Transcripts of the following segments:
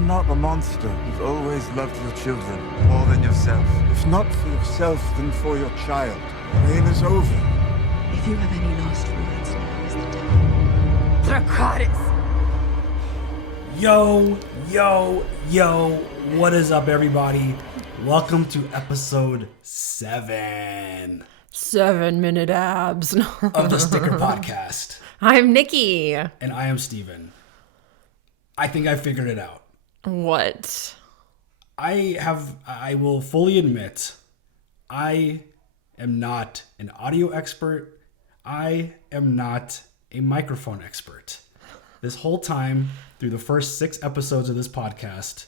You're not a monster. You've always loved your children more than yourself. If not for yourself, then for your child. Reign is over. If you have any last words, now is the time. Dracarys! Yo, what is up, everybody? Welcome to episode 7 7-minute abs of the Stikker podcast. I'm Nikki. And I am Steven. I think I figured it out. What? I will fully admit, I am not an audio expert. I am not a microphone expert. This whole time, through the first 6 episodes of this podcast,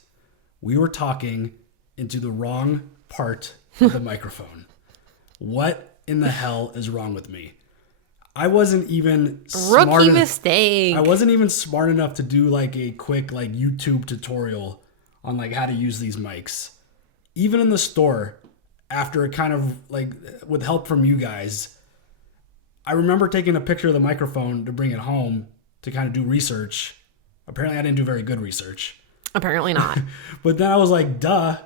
we were talking into the wrong part of the microphone. What in the hell is wrong with me? I wasn't even Rookie mistake. I wasn't even smart enough to do like a quick like YouTube tutorial on like how to use these mics. Even in the store, after it kind of like with help from you guys, I remember taking a picture of the microphone to bring it home to kind of do research. Apparently I didn't do very good research. Apparently not. But then I was like, duh,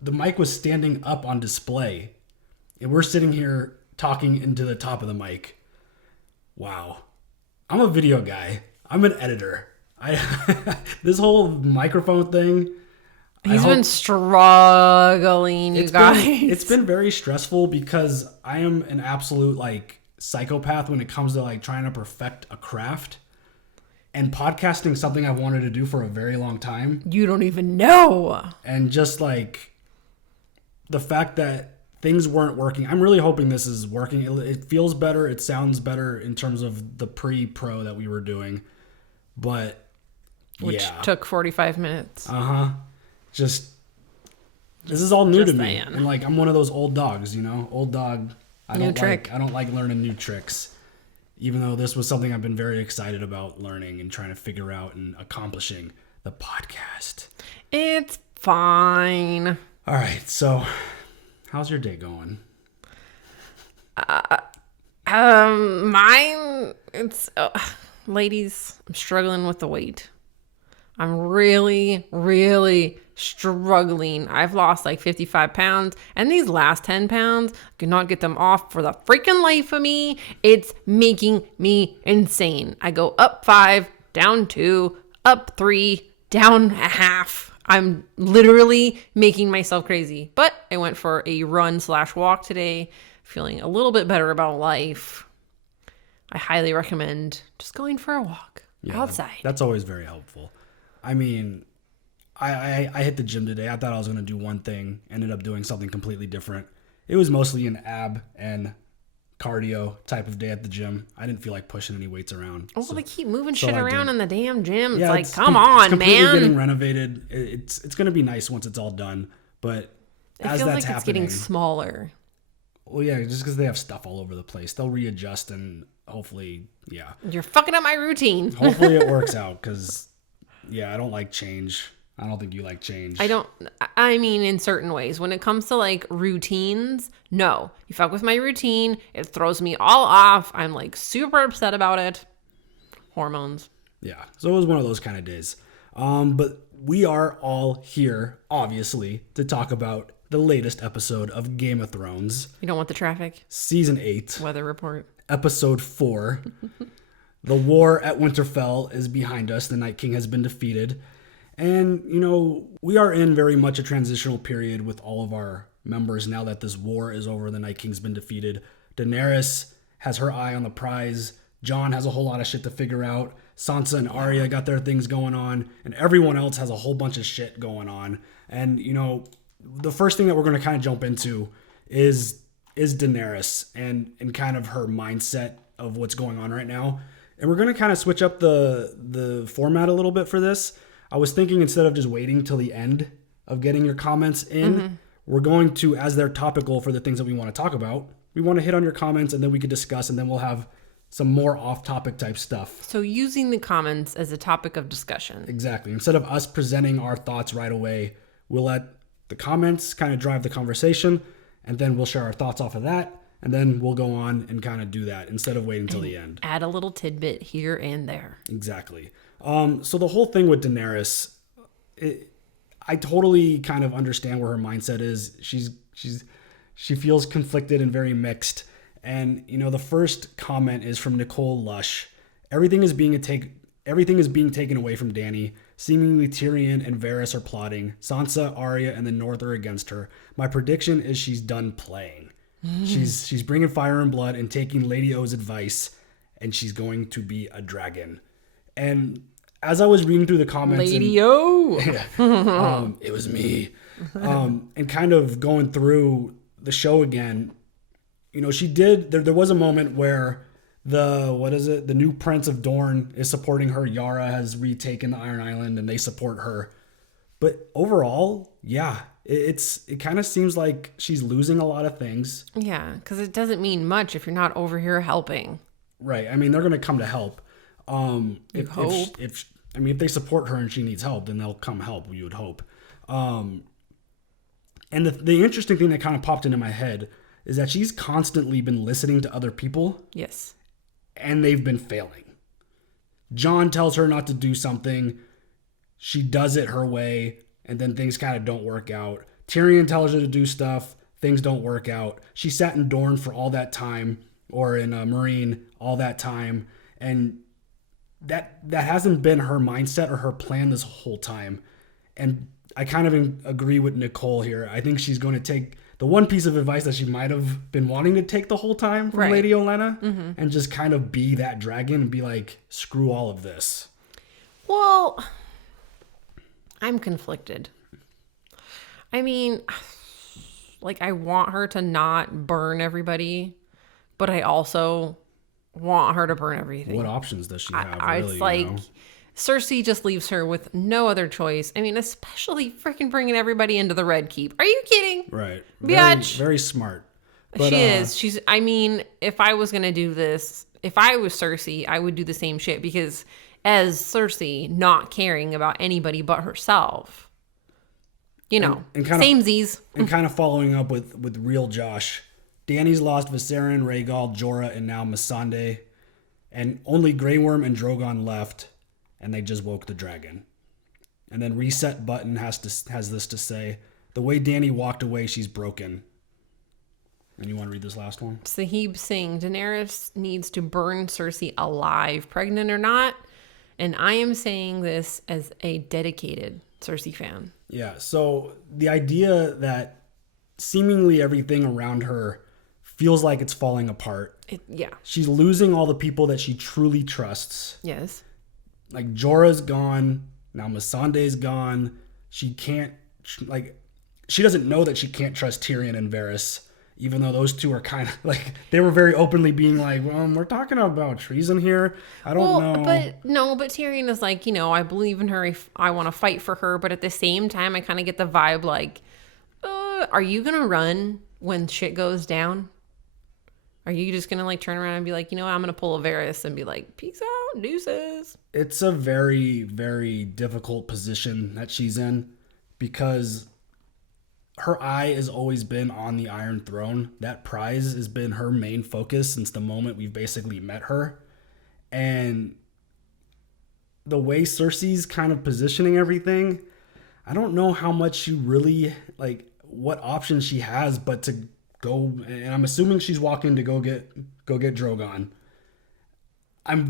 the mic was standing up on display. And we're sitting here talking into the top of the mic. Wow. I'm a video guy. I'm an editor. This whole microphone thing. He's been struggling, you guys. It's been very stressful because I am an absolute like psychopath when it comes to like trying to perfect a craft. And podcasting something I've wanted to do for a very long time. You don't even know. And just like the fact that things weren't working. I'm really hoping this is working. It feels better. It sounds better in terms of the pre-pro that we were doing. But Which took 45 minutes. Just this is all new to me. saying. And like I'm one of those old dogs, you know? Old dog. I don't like learning new tricks. Even though this was something I've been very excited about learning and trying to figure out and accomplishing, the podcast. It's fine. All right, so how's your day going? Ladies, I'm struggling with the weight. I'm really, really struggling. I've lost like 55 pounds, and these last 10 pounds, I cannot get them off for the freaking life of me. It's making me insane. I go up 5, down 2, up 3, down a half. I'm literally making myself crazy. But I went for a run/walk today, feeling a little bit better about life. I highly recommend just going for a walk outside. That's always very helpful. I mean, I hit the gym today. I thought I was going to do one thing, ended up doing something completely different. It was mostly an ab and cardio type of day at the gym. I didn't feel like pushing any weights around. Oh, they keep moving shit around in the damn gym. Yeah, it's like, come on, it's completely man. Getting renovated. It's going to be nice once it's all done. But as feels that's like it's getting smaller. Well, yeah, just because they have stuff all over the place. They'll readjust and hopefully, yeah. You're fucking up my routine. Hopefully it works out because, yeah, I don't like change. I don't think you like change. I mean, in certain ways. When it comes to like routines, no. You fuck with my routine, it throws me all off. I'm like super upset about it. Hormones. Yeah, so it was one of those kind of days. But we are all here, obviously, to talk about the latest episode of Game of Thrones. You don't want the traffic? Season 8. Weather report. Episode 4. The war at Winterfell is behind us. The Night King has been defeated. And, you know, we are in very much a transitional period with all of our members now that this war is over. The Night King's been defeated. Daenerys has her eye on the prize. Jon has a whole lot of shit to figure out. Sansa and Arya got their things going on. And everyone else has a whole bunch of shit going on. And, you know, the first thing that we're going to kind of jump into is Daenerys and kind of her mindset of what's going on right now. And we're going to kind of switch up the format a little bit for this. I was thinking instead of just waiting till the end of getting your comments in, we're going to, as they're topical for the things that we want to talk about, we want to hit on your comments and then we could discuss and then we'll have some more off-topic type stuff. So using the comments as a topic of discussion. Exactly. Instead of us presenting our thoughts right away, we'll let the comments kind of drive the conversation and then we'll share our thoughts off of that. And then we'll go on and kind of do that instead of waiting till the end. Add a little tidbit here and there. Exactly. So the whole thing with Daenerys, I totally kind of understand where her mindset is. She feels conflicted and very mixed. And, you know, the first comment is from Nicole Lush. Everything is being taken away from Dany. Seemingly Tyrion and Varys are plotting. Sansa, Arya, and the North are against her. My prediction is she's done playing. She's bringing fire and blood and taking Lady O's advice, and she's going to be a dragon. And as I was reading through the comments, Lady O, it was me, and kind of going through the show again, you know, she did. There was a moment where the new Prince of Dorne is supporting her. Yara has retaken the Iron Island, and they support her. But overall, yeah. It kind of seems like she's losing a lot of things. Yeah, because it doesn't mean much if you're not over here helping. Right. I mean, they're going to come to help. Hope. If they support her and she needs help, then they'll come help. You would hope. And the interesting thing that kind of popped into my head is that she's constantly been listening to other people. Yes. And they've been failing. Jon tells her not to do something. She does it her way. And then things kind of don't work out. Tyrion tells her to do stuff. Things don't work out. She sat in Dorne for all that time, or in Maureen all that time. And that hasn't been her mindset or her plan this whole time. And I kind of agree with Nicole here. I think she's going to take the one piece of advice that she might have been wanting to take the whole time from Lady Olenna and just kind of be that dragon and be like, screw all of this. Well, I'm conflicted. I mean, like, I want her to not burn everybody, but I also want her to burn everything. What options does she have? It's like, Cersei just leaves her with no other choice. I mean, especially freaking bringing everybody into the Red Keep. Are you kidding? Right. Bitch. Very smart. But, she is. I mean, if I was going to do this, if I was Cersei, I would do the same shit, because as Cersei, not caring about anybody but herself. You know, samesies. And kind of following up with real Josh. Dany's lost Viserion, Rhaegal, Jorah, and now Missandei. And only Grey Worm and Drogon left. And they just woke the dragon. And then Reset Button has this to say. The way Dany walked away, she's broken. And you want to read this last one? Sahib saying Daenerys needs to burn Cersei alive, pregnant or not. And I am saying this as a dedicated Cersei fan. Yeah, so the idea that seemingly everything around her feels like it's falling apart. Yeah. She's losing all the people that she truly trusts. Yes. Like, Jorah's gone. Now Missandei's gone. She can't, she doesn't know that she can't trust Tyrion and Varys. Even though those two are kind of like, they were very openly being like, well, we're talking about treason here. I don't know. But Tyrion is like, you know, I believe in her. I want to fight for her. But at the same time, I kind of get the vibe like, are you going to run when shit goes down? Are you just going to like turn around and be like, you know what, I'm going to pull a Varys and be like, peace out, deuces. It's a very, very difficult position that she's in, because her eye has always been on the Iron Throne. That prize has been her main focus since the moment we've basically met her. And the way Cersei's kind of positioning everything, I don't know how much she really, like, what options she has but to go, and I'm assuming she's walking to go get Drogon.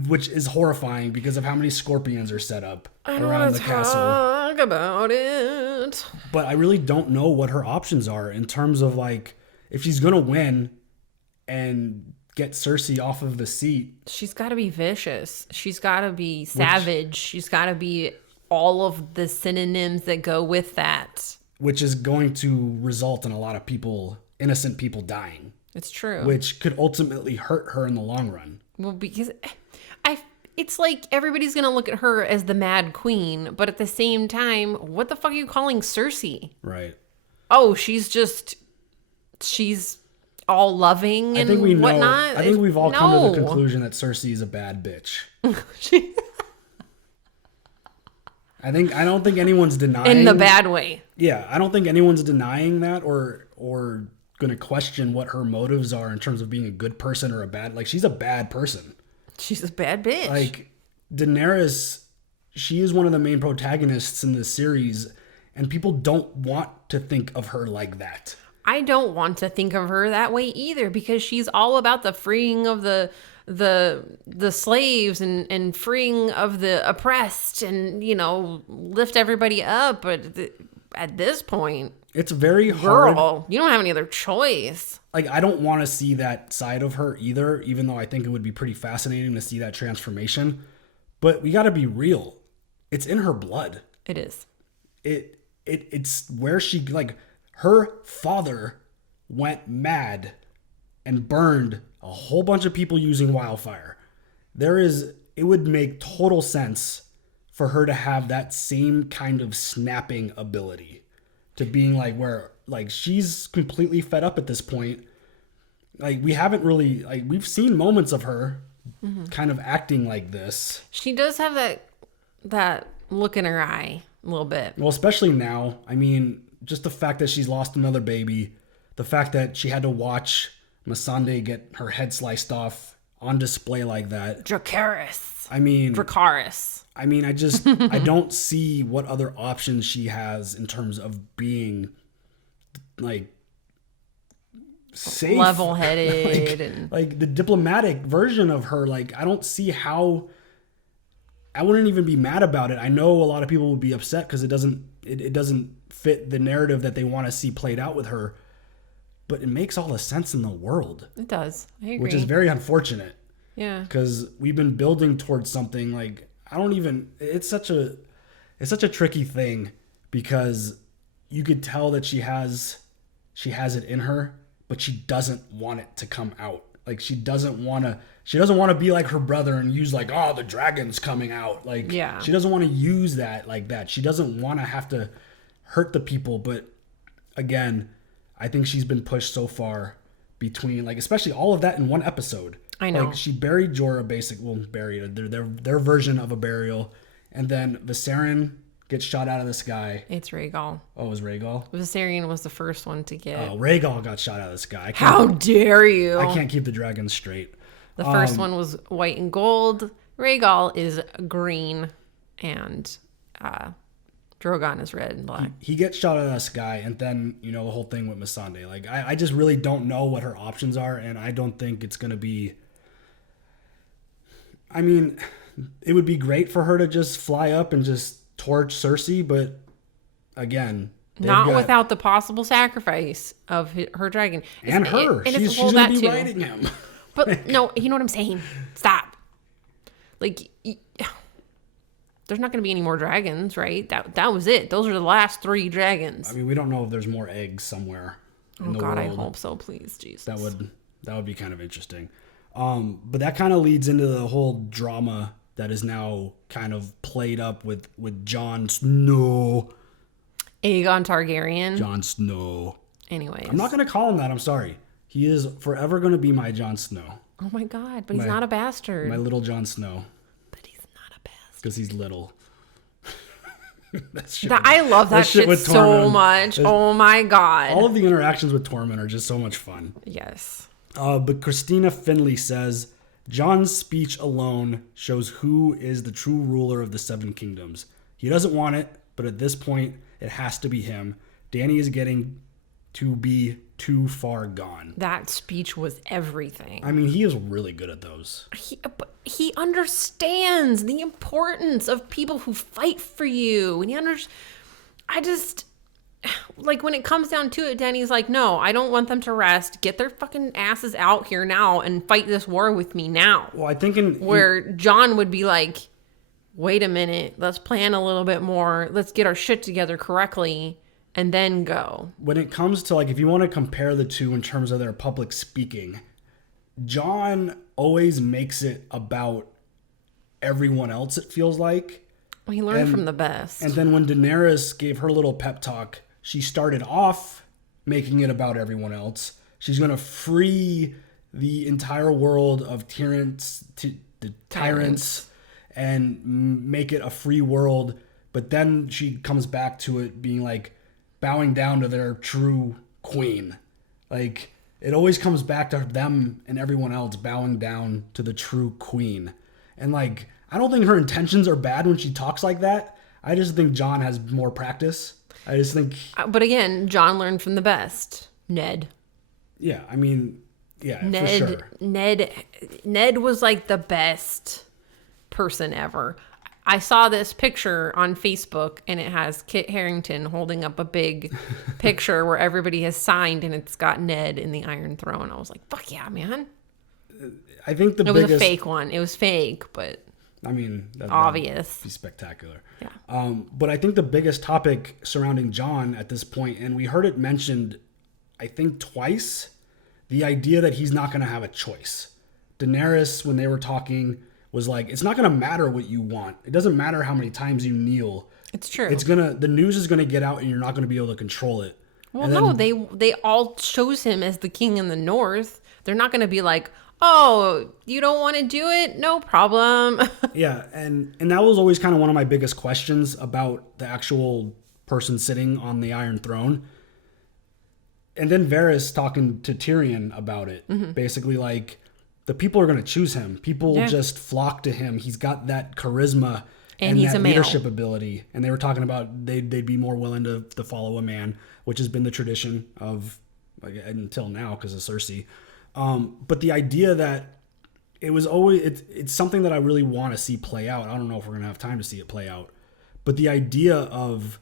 Which is horrifying because of how many scorpions are set up around the castle. Talk about it. But I really don't know what her options are in terms of, like, if she's gonna win and get Cersei off of the seat. She's got to be vicious. She's got to be savage. She's got to be all of the synonyms that go with that. Which is going to result in a lot of people, innocent people, dying. It's true. Which could ultimately hurt her in the long run. Well, because it's like everybody's going to look at her as the Mad Queen, but at the same time, what the fuck are you calling Cersei? Right. Oh, she's all loving and whatnot? I think we've all come to the conclusion that Cersei is a bad bitch. I don't think anyone's denying. In the bad way. Yeah, I don't think anyone's denying that or going to question what her motives are in terms of being a good person or a bad. Like, she's a bad person. She's a bad bitch. Like, Daenerys, she is one of the main protagonists in this series, and people don't want to think of her like that. I don't want to think of her that way either, because she's all about the freeing of the slaves and freeing of the oppressed, and lift everybody up. But at this point, it's very hard. Girl, you don't have any other choice. Like, I don't want to see that side of her either, even though I think it would be pretty fascinating to see that transformation. But we got to be real. It's in her blood. It is. It's where she, like, her father went mad and burned a whole bunch of people using wildfire. It would make total sense for her to have that same kind of snapping ability, to being like, where, like, she's completely fed up at this point. Like, we haven't really, like, we've seen moments of her kind of acting like this. She does have that look in her eye a little bit. Well, especially now. I mean, just the fact that she's lost another baby, the fact that she had to watch Missandei get her head sliced off on display like that. Dracarys. I mean, I don't see what other options she has in terms of being, like, safe, level-headed, like the diplomatic version of her. Like, I don't see how. I wouldn't even be mad about it. I know a lot of people would be upset because it doesn't fit the narrative that they want to see played out with her, but it makes all the sense in the world. It does. I agree. Which is very unfortunate. Yeah. Because we've been building towards something, like, it's such a tricky thing, because you could tell that she has it in her, but she doesn't want it to come out. Like, she doesn't want to be like her brother and use, like, oh, the dragon's coming out. Like, yeah. She doesn't want to use that like that. She doesn't want to have to hurt the people. But again, I think she's been pushed so far between, like, especially all of that in one episode. I know. Like, she buried Jorah, buried their version of a burial, and then Viserion gets shot out of the sky. It's Rhaegal. Oh, it was Rhaegal? Viserion was the first one to get. Oh, Rhaegal got shot out of the sky. How dare you? I can't keep the dragons straight. The first one was white and gold. Rhaegal is green, and Drogon is red and black. He gets shot out of the sky, and then, the whole thing with Missandei. Like, I just really don't know what her options are, and I don't think it's going to be... I mean, it would be great for her to just fly up and just torch Cersei, but again... Not without the possible sacrifice of her dragon. And her. She's going to be riding him. But, no, you know what I'm saying? Stop. Like... There's not going to be any more dragons, right? That was it. Those are the last 3 dragons. I mean, we don't know if there's more eggs somewhere in the world. I hope so, please, Jesus. That would be kind of interesting. But that kind of leads into the whole drama that is now kind of played up with Jon Snow. Aegon Targaryen. Jon Snow. Anyways. I'm not going to call him that. I'm sorry. He is forever going to be my Jon Snow. Oh my God, but he's not a bastard. My little Jon Snow. Because he's little. I love that shit so much. Oh my God. All of the interactions with Thurman are just so much fun. Yes. But Christina Finley says, Jon's speech alone shows who is the true ruler of the 7 kingdoms. He doesn't want it, but at this point, it has to be him. Dany is getting to be too far gone. That speech was everything. I mean, he is really good at those. He understands the importance of people who fight for you. And I just, like, when it comes down to it, Dany's like, no, I don't want them to rest. Get their fucking asses out here now and fight this war with me now. Well, I think where Jon would be like, wait a minute, let's plan a little bit more. Let's get our shit together correctly. And then go. When it comes to, like, if you want to compare the two in terms of their public speaking, Jon always makes it about everyone else, it feels like. Well, he learned from the best. And then when Daenerys gave her little pep talk, she started off making it about everyone else. She's going to free the entire world of tyrants and make it a free world. But then she comes back to it being like, bowing down to their true queen. Like, it always comes back to them and everyone else bowing down to the true queen. And, like, I don't think her intentions are bad when she talks like that. I just think Jon has more practice. I just think... But again, Jon learned from the best. Ned. Yeah, I mean, yeah, Ned, for sure. Ned was like the best person ever. I saw this picture on Facebook, and it has Kit Harington holding up a big picture where everybody has signed, and it's got Ned in the Iron Throne. I was like, fuck yeah, man. I think it was a fake one. It was fake, but I mean, obvious. That'd be spectacular. Yeah. But I think the biggest topic surrounding Jon at this point, and we heard it mentioned, I think twice, the idea that he's not going to have a choice. Daenerys, when they were talking, was like, it's not going to matter what you want. It doesn't matter how many times you kneel. It's true. The news is going to get out, and you're not going to be able to control it. Well, no, they all chose him as the king in the North. They're not going to be like, oh, you don't want to do it? No problem. Yeah, and that was always kind of one of my biggest questions about the actual person sitting on the Iron Throne. And then Varys talking to Tyrion about it. Mm-hmm. Basically, like, the people are going to choose him. People just flock to him. He's got that charisma and he's that a male. leadership ability. And they were talking about they'd be more willing to follow a man, which has been the tradition of, like, until now because of Cersei. But the idea that it was always, it's something that I really want to see play out. I don't know if we're going to have time to see it play out. But the idea of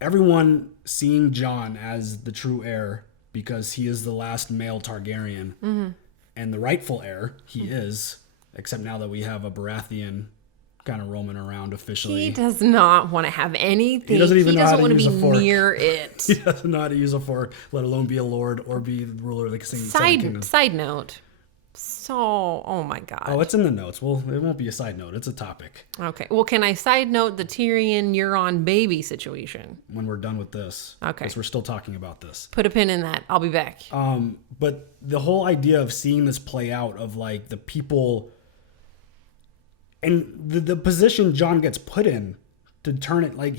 everyone seeing Jon as the true heir because he is the last male Targaryen and the rightful heir, he is, except now that we have a Baratheon kind of roaming around officially. He does not want to have anything. He doesn't want to be near it. He doesn't know how to use a fork, let alone be a lord or be the ruler of the Seven Kingdoms. Side note. So, oh my God. Oh, it's in the notes. Well, it won't be a side note. It's a topic. Okay. Well, can I side note the Tyrion Euron baby situation? When we're done with this. Okay. Because we're still talking about this. Put a pin in that. I'll be back. But the whole idea of seeing this play out of like the people and the position Jon gets put in to turn it like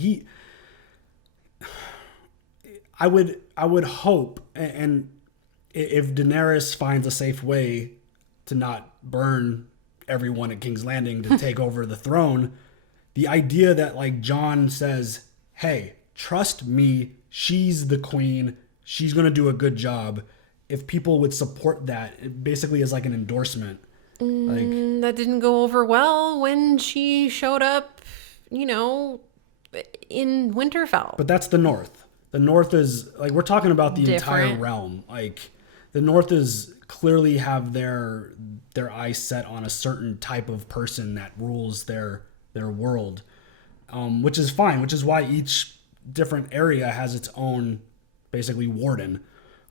I would hope, and if Daenerys finds a safe way to not burn everyone at King's Landing to take over the throne, the idea that like Jon says, hey, trust me, she's the queen, she's going to do a good job. If people would support that, it basically is like an endorsement. That didn't go over well when she showed up, in Winterfell. But that's the North. The North is like, we're talking about the Different. entire realm. Like the North is clearly have their eyes set on a certain type of person that rules their world, which is fine. Which is why each different area has its own basically warden.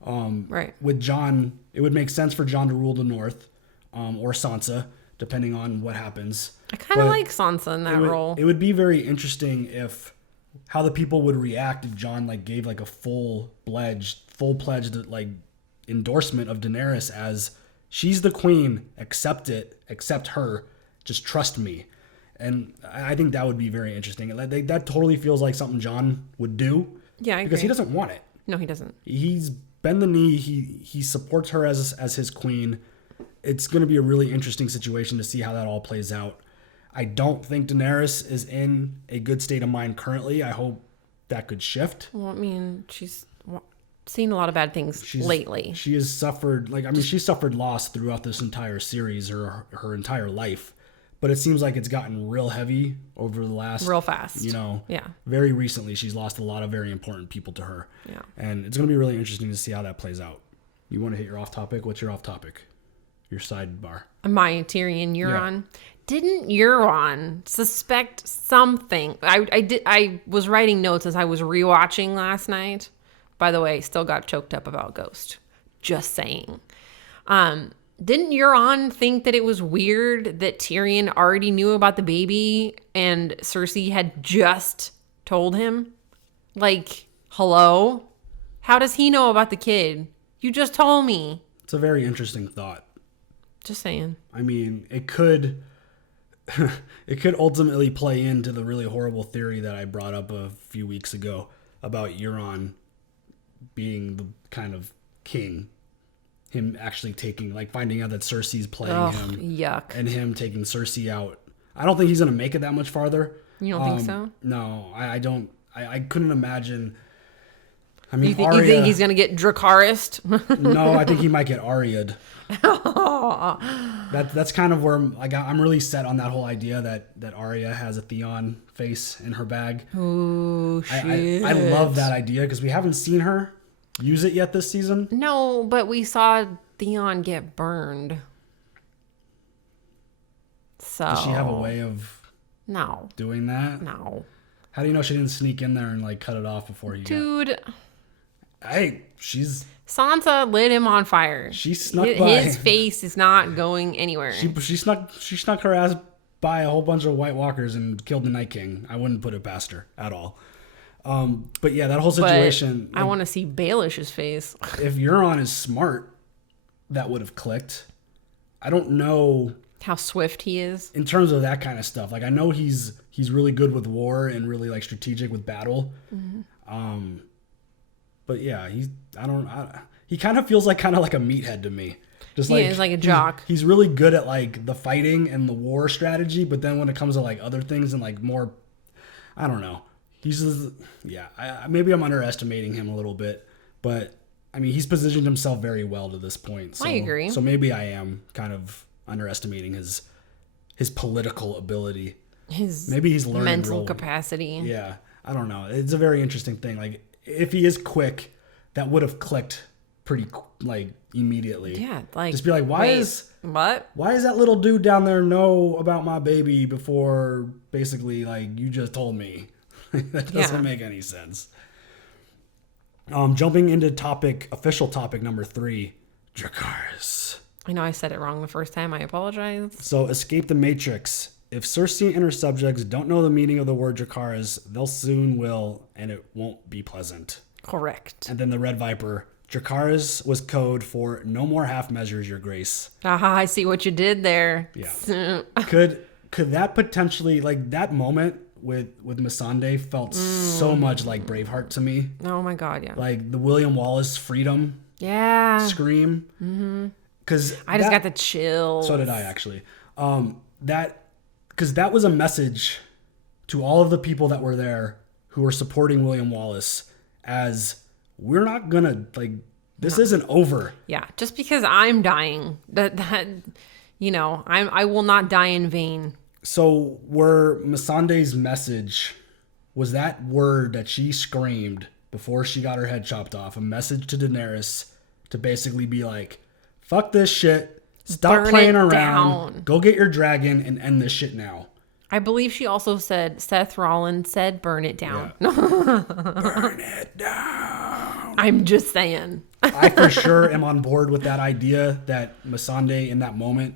Right. With Jon, it would make sense for Jon to rule the North, or Sansa, depending on what happens. I kind of like Sansa in that role. It would be very interesting if how the people would react if Jon like gave like a full-pledged like endorsement of Daenerys as she's the queen, accept her, just trust me. And I think that would be very interesting. That totally feels like something Jon would do. Yeah, I because agree. he doesn't want it. No, he doesn't. He's bend the knee. He supports her as his queen. It's going to be a really interesting situation to see how that all plays out. I don't think Daenerys is in a good state of mind currently. I hope that could shift. Well, I mean, she's seen a lot of bad things lately. She has suffered, she suffered loss throughout this entire series or her entire life. But it seems like it's gotten real heavy over the last... Real fast. Yeah. Very recently, she's lost a lot of very important people to her. Yeah. And it's going to be really interesting to see how that plays out. You want to hit your off topic? What's your off topic? Your sidebar. My Tyrion Euron. Yeah. Didn't Euron suspect something? I was writing notes as I was rewatching last night. By the way, still got choked up about Ghost. Just saying. Didn't Euron think that it was weird that Tyrion already knew about the baby and Cersei had just told him? Like, hello? How does he know about the kid? You just told me. It's a very interesting thought. Just saying. I mean, it could ultimately play into the really horrible theory that I brought up a few weeks ago about Euron being the kind of king. Him actually finding out that Cersei's playing him. Yuck. And him taking Cersei out. I don't think he's gonna make it that much farther. You don't think so? No, I don't. I couldn't imagine. I mean, You think Arya, he's gonna get Dracarys? No, I think he might get Arya'd. That's kind of where I'm really set on that whole idea that Arya has a Theon face in her bag. Oh shit! I love that idea because we haven't seen her use it yet this season. No, but we saw Theon get burned. So Does she have a way of no doing that? no? How do you know she didn't sneak in there and like cut it off before you? Dude, Hey, Sansa lit him on fire. She snuck his, by. His face is not going anywhere. She snuck her ass by a whole bunch of White Walkers and killed the Night King. I wouldn't put it past her at all. But yeah, that whole situation. I want to see Baelish's face. If Euron is smart, that would have clicked. I don't know How swift he is. in terms of that kind of stuff. Like I know he's really good with war and really like strategic with battle. But yeah, he kind of feels like a meathead to me. Just He is like a jock. He's really good at like the fighting and the war strategy, but then when it comes to like other things and like more, I don't know. He's just, maybe I'm underestimating him a little bit, but I mean he's positioned himself very well to this point. So, I agree. So maybe I am kind of underestimating his political ability. Maybe he's learning mental capacity. Yeah, I don't know. It's a very interesting thing. Like if he is quick, that would have clicked pretty like immediately. Yeah, like just be like, why is that little dude down there know about my baby before basically like you just told me? That doesn't make any sense. Jumping into official topic number 3, Dracarys. I know I said it wrong the first time. I apologize. So escape the Matrix. If Cersei and her subjects don't know the meaning of the word Dracarys, they'll soon will, and it won't be pleasant. Correct. And then the Red Viper. Dracarys was code for no more half measures, your grace. Aha, I see what you did there. Yeah. Could that potentially, like that moment with Missandei felt so much like Braveheart to me. Oh my god, yeah. Like the William Wallace freedom scream. Mm-hmm. Because I just got the chills. So did I actually. Because that was a message to all of the people that were there who were supporting William Wallace as we're not gonna this isn't over. Yeah, just because I'm dying, I will not die in vain. So were Missandei's message, was that word that she screamed before she got her head chopped off, a message to Daenerys to basically be like, fuck this shit, stop playing around, go get your dragon and end this shit now? I believe she also said, Seth Rollins said, burn it down. Yeah. Burn it down. I'm just saying. I for sure am on board with that idea that Missandei in that moment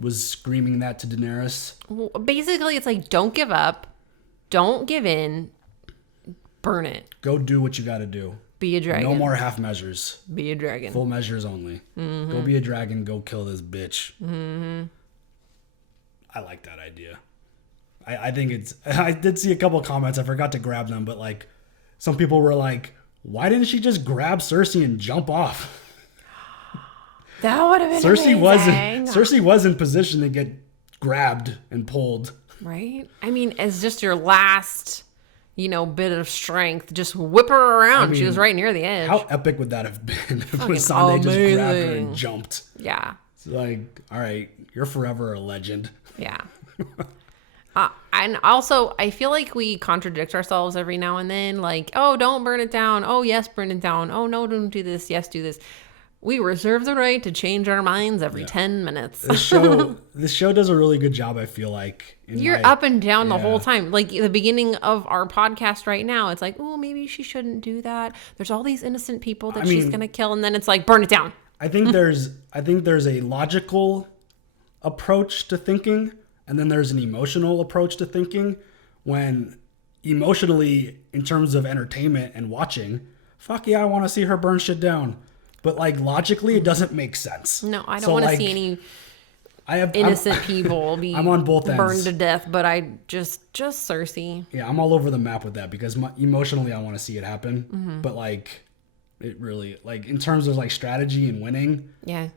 was screaming that to Daenerys. Well, basically, it's like, don't give up. Don't give in. Burn it. Go do what you got to do. Be a dragon. No more half measures. Be a dragon. Full measures only. Mm-hmm. Go be a dragon. Go kill this bitch. Mm-hmm. I like that idea. I think I did see a couple of comments. I forgot to grab them, but like some people were like, why didn't she just grab Cersei and jump off? That would have been Cersei was in position to get grabbed and pulled. Right? I mean, as just your last, bit of strength, just whip her around. I mean, she was right near the edge. How epic would that have been if Missandei just grabbed her and jumped? Yeah. It's like, all right, you're forever a legend. Yeah. And also, I feel like we contradict ourselves every now and then. Like, oh, don't burn it down. Oh, yes, burn it down. Oh, no, don't do this. Yes, do this. We reserve the right to change our minds every 10 minutes. This show does a really good job, I feel like. You're up and down the whole time. Like the beginning of our podcast right now, it's like, oh, maybe she shouldn't do that. There's all these innocent people that she's going to kill. And then it's like, burn it down. I think there's a logical approach to thinking. And then there's an emotional approach to thinking. When emotionally, in terms of entertainment and watching, fuck yeah, I want to see her burn shit down. But like logically, it doesn't make sense. No, I don't want to see any innocent people be I'm on both ends. Burned to death. But I just Cersei. Yeah, I'm all over the map with that because emotionally, I want to see it happen. Mm-hmm. But like, it really in terms of like strategy and winning. Yeah.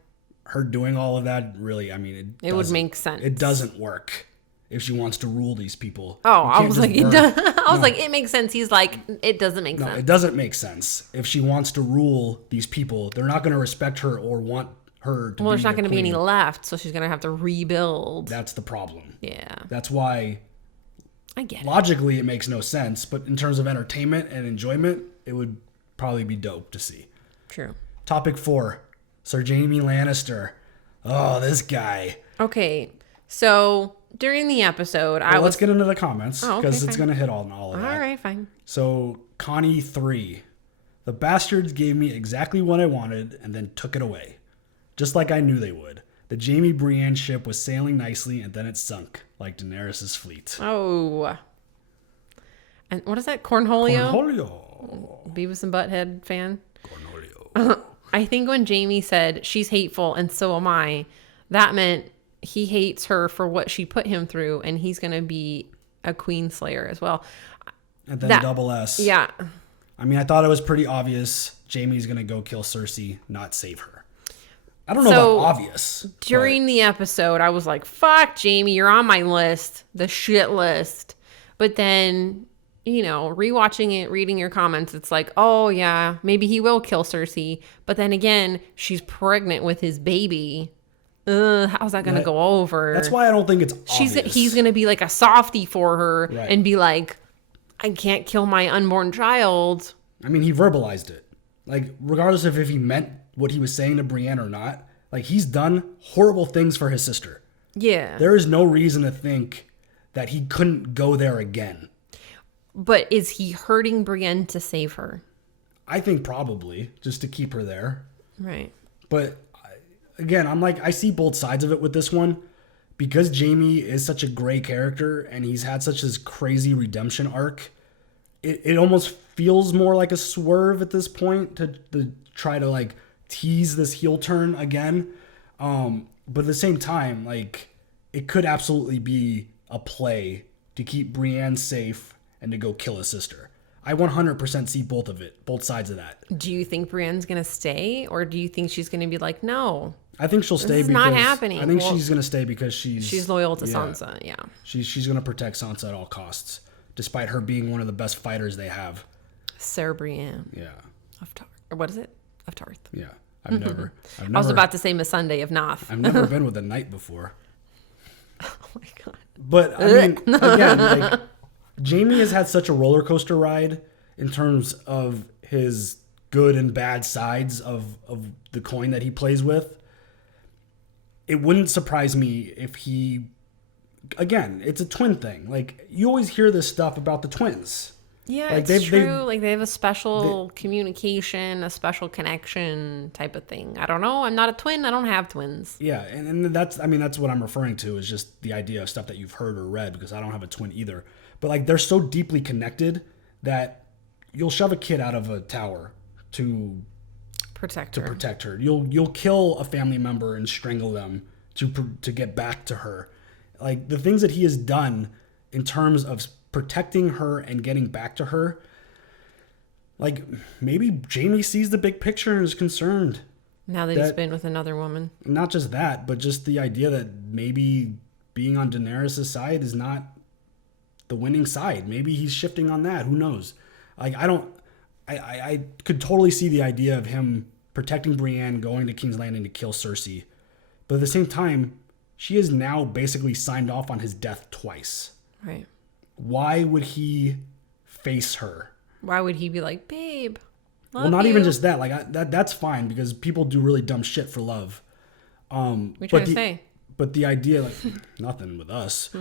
Her doing all of that really, I mean, it would make sense. It doesn't work. if she wants to rule these people. Oh, You I can't was just like, it burn- does. I was like, it makes sense. He's like, it doesn't make No, sense. it doesn't make sense. If she wants to rule these people, they're not going to respect her or want her to Well, be there's not the going to be any queen. left, so she's going to have to rebuild. That's the problem. Yeah, That's why I get it. logically it makes no sense, but in terms of entertainment and enjoyment, it would probably be dope to see. True. Topic 4, Sir Jaime Lannister. Oh, this guy. Okay, so during the episode, Let's get into the comments Oh, okay, because it's fine. going to hit on all of that. All right, fine. So, Connie 3. The bastards gave me exactly what I wanted and then took it away. Just like I knew they would. The Jaime Brienne ship was sailing nicely and then it sunk, like Daenerys' fleet. Oh. And what is that? Cornholio? Cornholio. Beavis and Butthead fan? Cornholio. I think when Jamie said she's hateful and so am I, that meant he hates her for what she put him through and he's going to be a queen slayer as well. And then double S. Yeah. I mean, I thought it was pretty obvious Jaime's going to go kill Cersei, not save her. I don't know So, about obvious. During the episode, I was like, fuck, Jamie, you're on my list, the shit list. But then, you know, rewatching it, reading your comments, it's like, oh, yeah, maybe he will kill Cersei. But then again, she's pregnant with his baby. How's that going to go over? That's why I don't think it's obvious. He's going to be like a softie for her Right. and be like, I can't kill my unborn child. I mean, he verbalized it. Like, regardless of if he meant what he was saying to Brienne or not, like, he's done horrible things for his sister. Yeah. There is no reason to think that he couldn't go there again. But is he hurting Brienne to save her? I think probably, just to keep her there. Right. But, again, I'm like, I see both sides of it with this one. Because Jaime is such a gray character and he's had such this crazy redemption arc, it almost feels more like a swerve at this point to try to, like, tease this heel turn again. But at the same time, like, it could absolutely be a play to keep Brienne safe and to go kill his sister. I 100% see both sides of that. Do you think Brienne's going to stay or do you think she's going to be like, no, I think she'll stay is because not happening. I think Well, she's going to stay because she's loyal to yeah. Sansa. Yeah. She's going to protect Sansa at all costs, despite her being one of the best fighters they have. Sir Brienne Yeah. of Tarth. Or what is it? Of Tarth. Yeah. I've never I was about to say Miss Sunday of Noth. I've never been with a knight before. Oh my God. But I mean, again, like, Jaime has had such a roller coaster ride in terms of his good and bad sides of the coin that he plays with. It wouldn't surprise me if he, again, it's a twin thing. Like, you always hear this stuff about the twins. Yeah, Like, it's true. Like they have a special communication, a special connection type of thing. I don't know. I'm not a twin. I don't have twins. Yeah, and that's what I'm referring to is just the idea of stuff that you've heard or read, because I don't have a twin either. But, like, they're so deeply connected that you'll shove a kid out of a tower to Protect her. You'll kill a family member and strangle them to get back to her. Like, the things that he has done in terms of protecting her and getting back to her, like, maybe Jaime sees the big picture and is concerned. Now that he's been with another woman. Not just that, but just the idea that maybe being on Daenerys' side is not the winning side. Maybe he's shifting on that. Who knows? Like, I could totally see the idea of him protecting Brienne, going to King's Landing to kill Cersei. But at the same time, she has now basically signed off on his death twice. Right. Why would he face her? Why would he be like, babe, love Well, not you. even just that. Like, that's fine because people do really dumb shit for love. What are you trying to say? But the idea, like, nothing with us.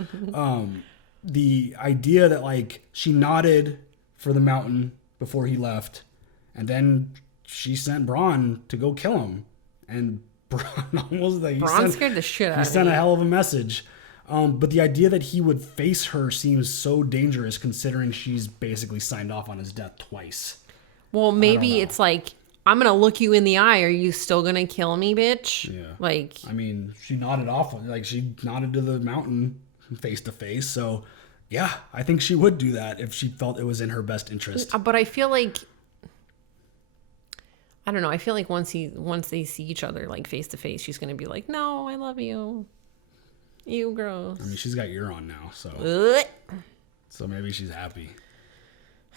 The idea that, like, she nodded for the mountain before he left, and then she sent Bronn to go kill him, and Bronn almost like Bronn scared the shit out he of sent me. a hell of a message. But the idea that he would face her seems so dangerous, considering she's basically signed off on his death twice. Well, maybe know. it's like, I'm going to look you in the eye. Are you still going to kill me, bitch? Yeah. Like, I mean, she nodded off, like, she nodded to the mountain face to face. So, yeah, I think she would do that if she felt it was in her best interest. but I feel like, I don't know. I feel like once they see each other, like, face to face, she's going to be like, no, I love you. Ew, gross. I mean, she's got Euron now, so maybe she's happy.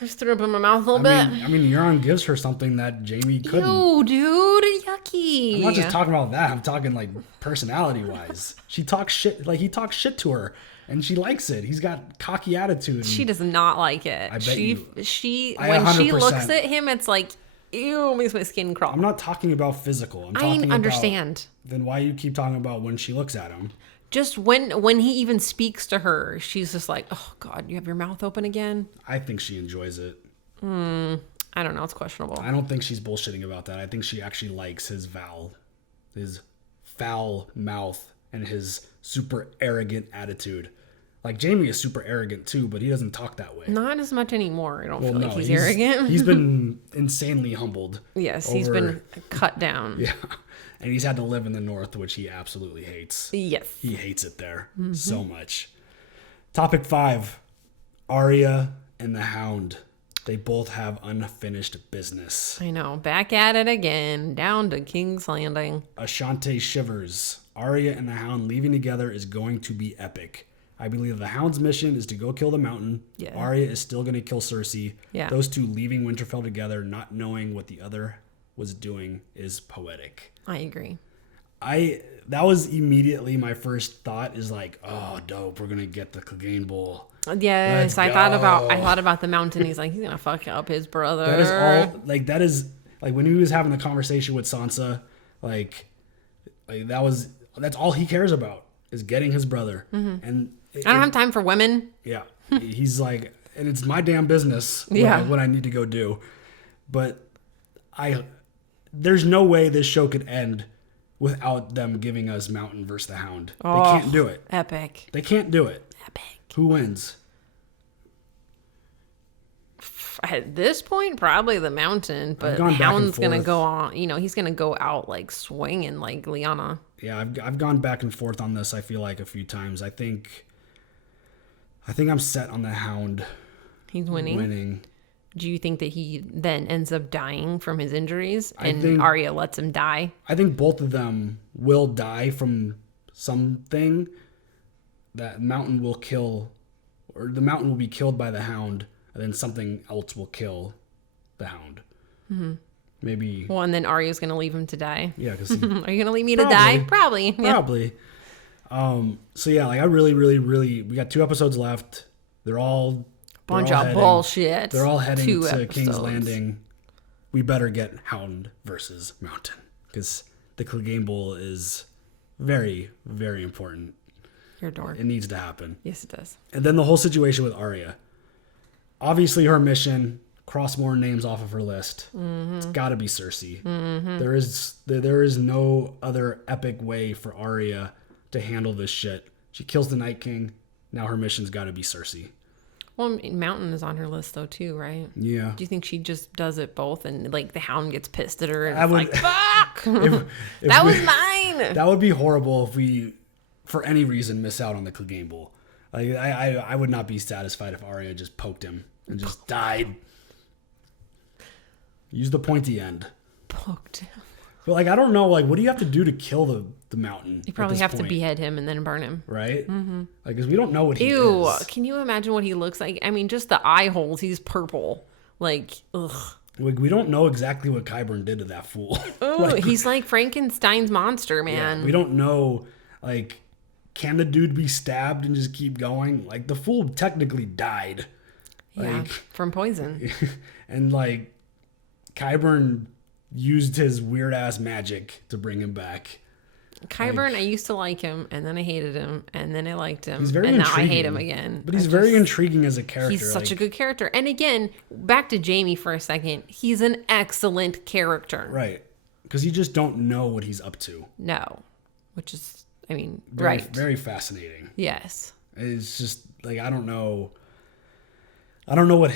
I just threw up in my mouth a little bit. I mean, Euron gives her something that Jaime couldn't. Ew, dude, yucky. I'm not just talking about that. I'm talking like personality-wise. She talks shit. Like he talks shit to her, and she likes it. He's got cocky attitude. She does not like it. I bet you. When she 100%. looks at him, it's like, ew, makes my skin crawl. I'm not talking about physical. I'm talking understand. Then why you keep talking about when she looks at him? Just when he even speaks to her, she's just like, oh God, you have your mouth open again. I think she enjoys it. I don't know. It's questionable. I don't think she's bullshitting about that. I think she actually likes his foul mouth and his super arrogant attitude. Like Jaime is super arrogant too, but he doesn't talk that way. Not as much anymore. I don't feel like he's arrogant. He's been insanely humbled. Yes, he's been cut down. Yeah. And he's had to live in the North, which he absolutely hates. Yes. He hates it there so much. Topic 5. Arya and the Hound. They both have unfinished business. I know. Back at it again. Down to King's Landing. Ashante shivers. Arya and the Hound leaving together is going to be epic. I believe the Hound's mission is to go kill the Mountain. Yeah. Arya is still going to kill Cersei. Yeah. Those two leaving Winterfell together, not knowing what the other was doing, is poetic. I agree. That was immediately my first thought is like, oh, dope, we're gonna get the Clegane Bowl. Yes, I thought about the Mountain. He's like, he's gonna fuck up his brother. That is when he was having the conversation with Sansa, that's all he cares about is getting his brother. Mm-hmm. And I don't have time for women. Yeah, he's like, and it's my damn business what I need to go do. But there's no way this show could end without them giving us Mountain versus the Hound. They can't do it. Epic. They can't do it. Epic. Who wins? At this point, probably the Mountain, but the Hound's going to go on, he's going to go out like swinging like Lyanna. Yeah, I've gone back and forth on this, I feel like, a few times. I think I'm set on the Hound. He's winning. Do you think that he then ends up dying from his injuries and Arya lets him die? I think both of them will die from something. That Mountain will kill, or the Mountain will be killed by the Hound, and then something else will kill the Hound. Mm-hmm. Maybe. Well, and then Arya's going to leave him to die. Yeah, because are you going to leave me to die? Probably. Probably. So yeah, I really, really, really. We got 2 episodes left. They're all. Bunch of bullshit. They're all heading to King's Landing. We better get Hound versus Mountain because the Clegane Bowl is very, very important. Your door. It needs to happen. Yes, it does. And then the whole situation with Arya. Obviously, her mission, cross more names off of her list. Mm-hmm. It's got to be Cersei. Mm-hmm. There is no other epic way for Arya to handle this shit. She kills the Night King. Now her mission's got to be Cersei. Well, Mountain is on her list though too, right? Yeah. Do you think she just does it both, and like the Hound gets pissed at her and like, "Fuck, that was mine." That would be horrible if we, for any reason, miss out on the Clegane Bowl. Like I would not be satisfied if Arya just poked him and just died. Use the pointy end. Poked him. But I don't know. What do you have to do to kill the Mountain? You probably have to behead him and then burn him. Right? Mm-hmm. Because we don't know what he is. Ew, can you imagine what he looks like? I mean, just the eye holes. He's purple. Ugh. We don't know exactly what Qyburn did to that fool. Oh, he's like Frankenstein's monster, man. Yeah, we don't know, can the dude be stabbed and just keep going? The fool technically died. Yeah, from poison. And, Qyburn used his weird-ass magic to bring him back. Qyburn, I used to like him, and then I hated him, and then I liked him, he's very and intriguing. now I hate him again. But he's very intriguing as a character. He's such a good character. And again, back to Jaime for a second. He's an excellent character. Right. Because you just don't know what he's up to. No. Which is, very, very fascinating. Yes. It's just, I don't know. I don't know what I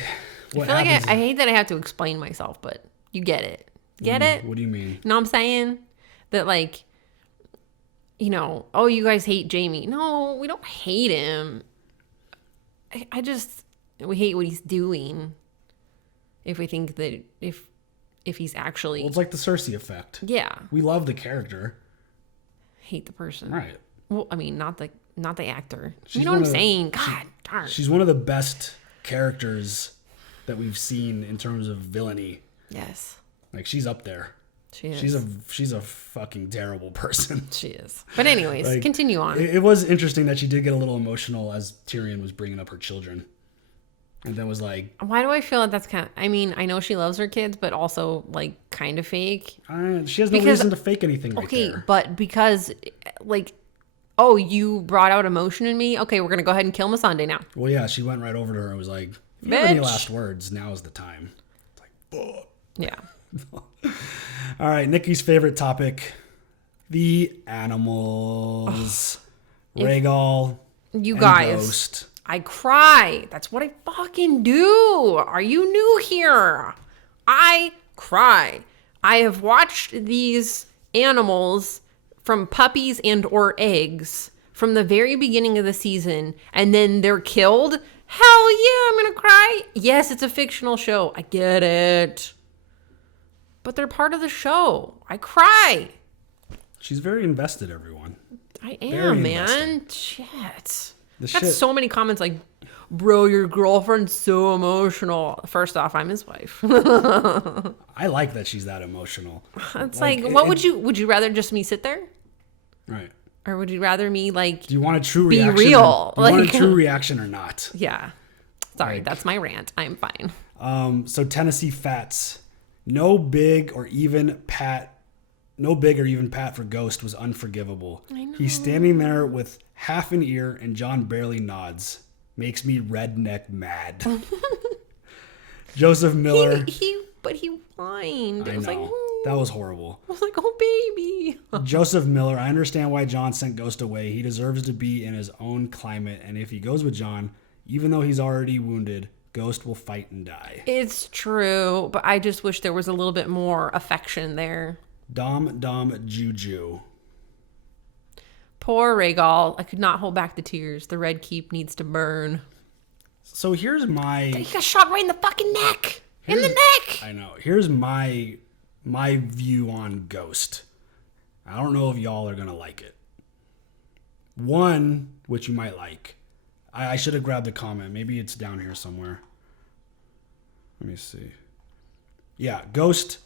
feel happens. I hate that I have to explain myself, but you get it. Get it? What do you mean? You know what I'm saying? That oh, you guys hate Jaime. No, we don't hate him. We hate what he's doing. If we think that if he's actually... Well, it's like the Cersei effect. Yeah. We love the character. Hate the person. Right. Well, not the not the actor. She's You know what I'm one of the- saying? God darn. She's one of the best characters that we've seen in terms of villainy. Yes, Like, she's up there. she is. She's a fucking terrible person. She is. But anyways, Like, continue on. It was interesting that she did get a little emotional as Tyrion was bringing up her children. And that was like... Why do I feel like that's kind of... I mean, I know she loves her kids, but also, like, kind of fake. she has no reason to fake anything right Okay, there. but because, like... Oh, you brought out emotion in me? Okay, we're going to go ahead and kill Missandei now. Well, yeah, she went right over to her and was like, if you have any Bitch. last words, now is the time. It's like, ugh. Yeah. All right, Nikki's favorite topic, the animals. Rhaegal You and guys... Ghost. I cry. That's what I fucking do. Are you new here? I cry. I have watched these animals from puppies and or eggs from the very beginning of the season, and then they're killed. Hell yeah, I'm gonna cry. Yes, it's a fictional show. I get it. But they're part of the show. I cry. She's very invested, everyone. I Very am, man. invested. Shit. The Got shit. so many comments like, bro, your girlfriend's so emotional. First off, I'm his wife. I like that she's that emotional. It's like what would you rather just me sit there? Right. Or would you rather me like, Do you want a true Be reaction? real, Do you want a like- true reaation or not? yeah. Sorry, Like- that's my rant. I'm fine. So Tennessee Fats, no big or even pat for Ghost was unforgivable. I know. He's standing there with half an ear and John barely nods. Makes me redneck mad. Joseph Miller. He whined. I It was like, know. "Ooh." That was horrible. I was like, oh baby. Joseph Miller, I understand why John sent Ghost away. He deserves to be in his own climate, and if he goes with John, even though he's already wounded, Ghost will fight and die. It's true, but I just wish there was a little bit more affection there. Dom Juju. Poor Rhaegal. I could not hold back the tears. The Red Keep needs to burn. So here's my... He got shot right in the fucking neck. In the neck. I know. Here's my view on Ghost. I don't know if y'all are going to like it. One, which you might like. I should have grabbed the comment. Maybe it's down here somewhere. Let me see. Yeah, Ghost,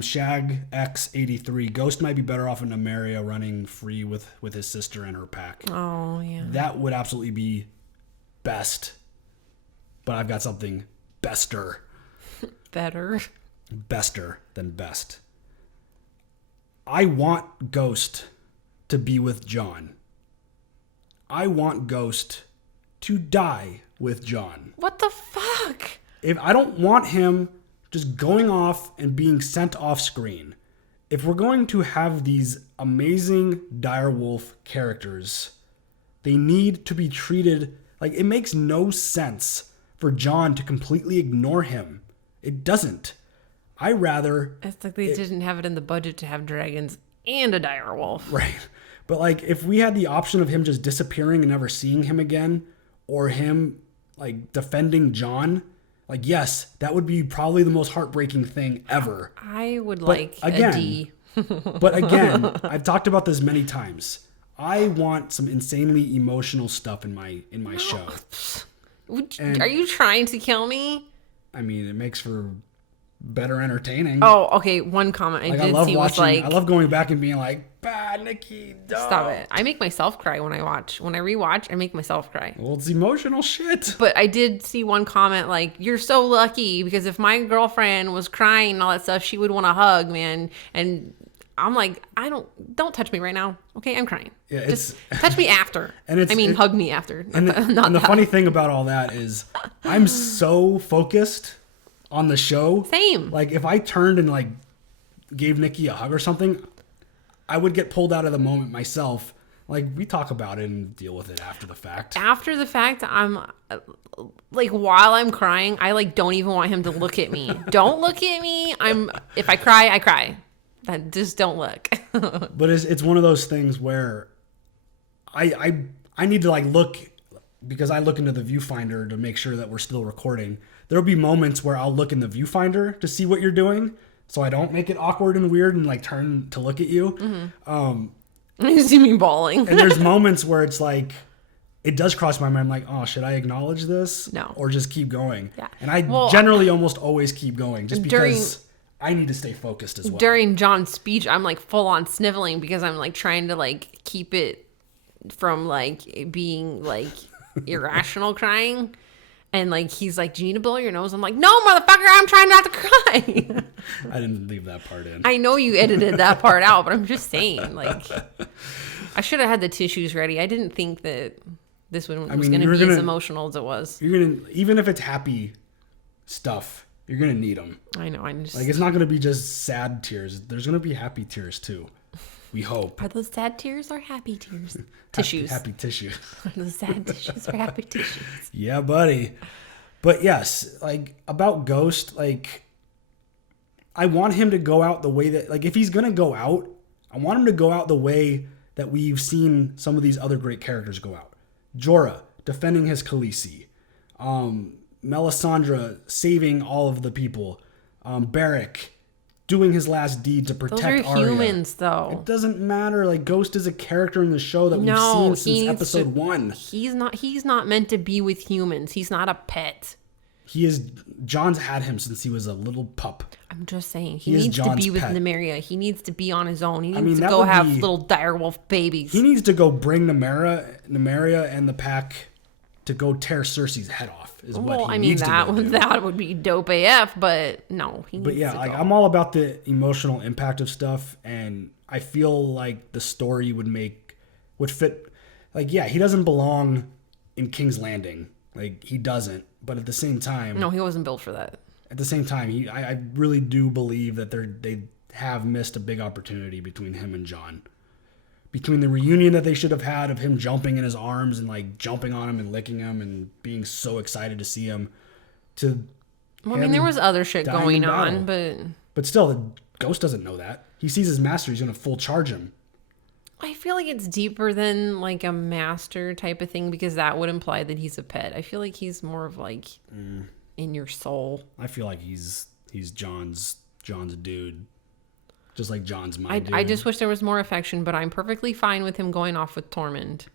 Shag X83. Ghost might be better off in Nymeria running free with his sister and her pack. Oh, yeah. That would absolutely be best. But I've got something bester. Better. Bester than best. I want Ghost to be with John. I want Ghost to die with John. What the fuck? If I don't want him just going off and being sent off screen. If we're going to have these amazing direwolf characters, they need to be treated like it makes no sense for John to completely ignore him. It doesn't. I rather... It's like they didn't have it in the budget to have dragons and a direwolf. Right. But like if we had the option of him just disappearing and never seeing him again, or him like defending John, like yes, that would be probably the most heartbreaking thing ever. I would like again, a D. But again, I've talked about this many times. I want some insanely emotional stuff in my show. Are you trying to kill me? I mean, it makes for better entertaining. Oh, okay. One comment I like, did see was like, I love going back and being like, "Bah, Nikki, don't." stop it. I make myself cry when I watch. When I rewatch, I make myself cry. Well, it's emotional shit. But I did see one comment like, "You're so lucky because if my girlfriend was crying and all that stuff, she would want a hug, man." And I'm like, don't touch me right now. Okay, I'm crying. Yeah, just touch me after. And hug me after. And the funny thing about all that is I'm so focused on the show. Same. Like if I turned and like gave Nikki a hug or something, I would get pulled out of the moment myself. Like we talk about it and deal with it after the fact. After the fact, I'm like, while I'm crying, I like don't even want him to look at me. Don't look at me. If I cry, I cry. Just don't look. But it's one of those things where I need to like look, because I look into the viewfinder to make sure that we're still recording. There'll be moments where I'll look in the viewfinder to see what you're doing, so I don't make it awkward and weird and like turn to look at you. Mm-hmm. You see me bawling. And there's moments where it's like, it does cross my mind. I'm like, oh, should I acknowledge this? No. Or just keep going? Yeah. And I generally almost always keep going just because I need to stay focused as well. During Jon's speech, I'm like full on sniveling because I'm like trying to like keep it from like being like irrational crying. And like he's like, do you need to blow your nose? I'm like, no, motherfucker, I'm trying not to cry. I didn't leave that part in. I know you edited that part out, but I'm just saying, like, I should have had the tissues ready. I didn't think that this one was going to be as emotional as it was. You're gonna, even if it's happy stuff, you're gonna need them. I know. I'm just like, it's not gonna be just sad tears. There's gonna be happy tears too. We hope. Are those sad tears or happy tears? Tissues. Happy tissues. Are those sad tissues or happy tissues? Yeah, buddy. But yes, like about Ghost, like I want him to go out the way that, like, if he's gonna go out, I want him to go out the way that we've seen some of these other great characters go out. Jorah defending his Khaleesi, Melisandre saving all of the people, Beric doing his last deed to protect Arya. Those are humans, though. It doesn't matter. Like, Ghost is a character in the show that we've seen since episode 1. He's not meant to be with humans. He's not a pet. Jon's had him since he was a little pup. I'm just saying. He needs to be with Nymeria. He needs to be on his own. He needs to go have little direwolf babies. He needs to go bring Nymeria and the pack to go tear Cersei's head off. That would be dope AF, but no. I'm all about the emotional impact of stuff, and I feel like the story would fit. Like, yeah, he doesn't belong in King's Landing. Like, he doesn't. But at the same time, no, he wasn't built for that. At the same time, I really do believe that they have missed a big opportunity between him and Jon. Between the reunion that they should have had of him jumping in his arms and like jumping on him and licking him and being so excited to see him, there was other shit going on, but still, the Ghost doesn't know that. He sees his master, he's gonna full charge him. I feel like it's deeper than like a master type of thing, because that would imply that he's a pet. I feel like he's more of like in your soul. I feel like he's Jon's dude. Just like Jon's my dude. I just wish there was more affection, but I'm perfectly fine with him going off with Tormund.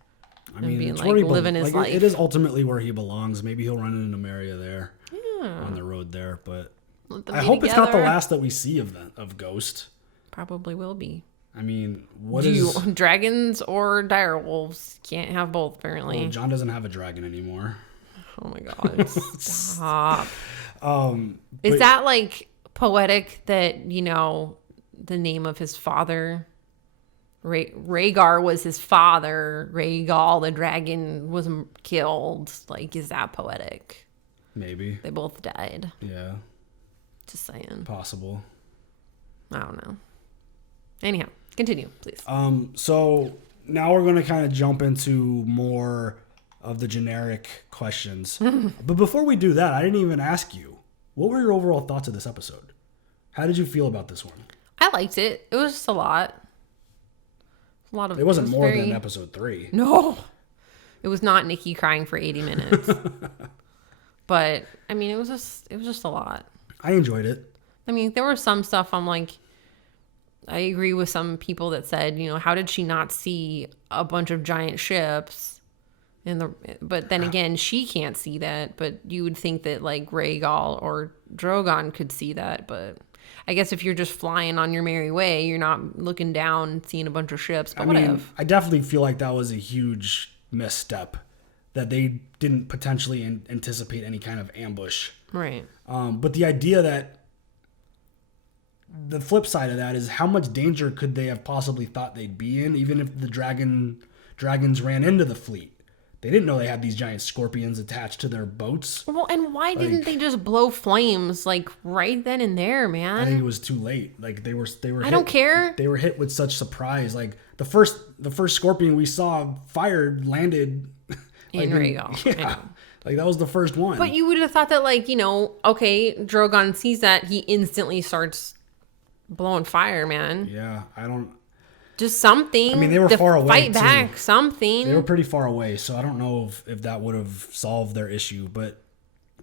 I mean, being like living his life. It is ultimately where he belongs. Maybe he'll run into Nymeria there, on the road there. But I hope it's not the last that we see of Ghost. Probably will be. I mean, dragons or direwolves can't have both, apparently. Well, Jon doesn't have a dragon anymore. Oh my god! Stop. Is that like poetic that the name of his father, Rhaegar was his father. Rhaegal the dragon was killed. Like, is that poetic? Maybe they both died. Yeah. Just saying. Possible. I don't know. Anyhow, continue, please. So now we're going to kind of jump into more of the generic questions. But before we do that, I didn't even ask you, what were your overall thoughts of this episode? How did you feel about this one? I liked it. It was just a lot. It wasn't more than episode 3. No. It was not Nikki crying for 80 minutes. But I mean, it was just a lot. I enjoyed it. I mean, there was some stuff I'm like, I agree with some people that said, how did she not see a bunch of giant ships but then again, she can't see that, but you would think that like Rhaegal or Drogon could see that, but I guess if you're just flying on your merry way, you're not looking down, seeing a bunch of ships, but whatever. I definitely feel like that was a huge misstep, that they didn't potentially anticipate any kind of ambush. Right. But the idea that the flip side of that is how much danger could they have possibly thought they'd be in, even if the dragons ran into the fleet. They didn't know they had these giant scorpions attached to their boats. Well, and why didn't they just blow flames like right then and there, man? I think it was too late. Like they were. I don't care. They were hit with such surprise. Like the first scorpion we saw landed in Rhaegal. Yeah, like that was the first one. But you would have thought that, like, okay, Drogon sees that, he instantly starts blowing fire, man. Yeah, I don't. Just something. I mean, they were far away. Fight back, something. They were pretty far away, so I don't know if that would have solved their issue. But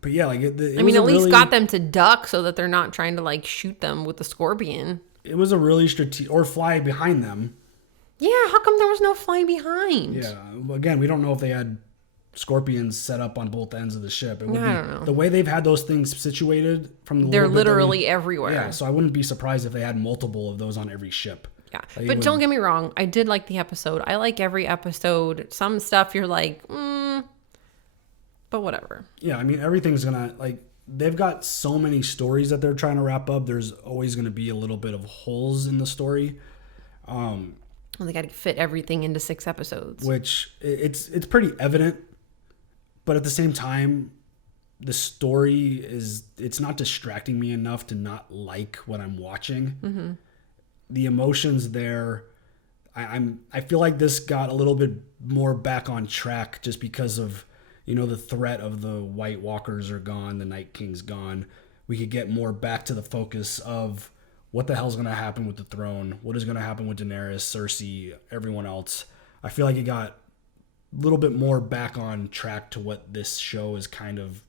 yeah, like it at least got them to duck so that they're not trying to like shoot them with the scorpion. It was a really strategic, or fly behind them, Yeah, how come there was no flying behind? Yeah. Again, we don't know if they had scorpions set up on both ends of the ship. It would I don't know. The way they've had those things situated from the They're little bit that literally everywhere. Yeah, so I wouldn't be surprised if they had multiple of those on every ship. Yeah. Like, But don't get me wrong. I did like the episode. I like every episode. Some stuff you're like, but whatever. Yeah, I mean, everything's gonna, like, they've got so many stories that they're trying to wrap up. There's always gonna be a little bit of holes in the story. Well, they got to fit everything into 6 episodes. Which it's pretty evident, but at the same time, the story it's not distracting me enough to not like what I'm watching. Mm-hmm. The emotions there, I feel like this got a little bit more back on track just because of, the threat of the White Walkers are gone, the Night King's gone. We could get more back to the focus of what the hell's going to happen with the throne, what is going to happen with Daenerys, Cersei, everyone else. I feel like it got a little bit more back on track to what this show is kind of,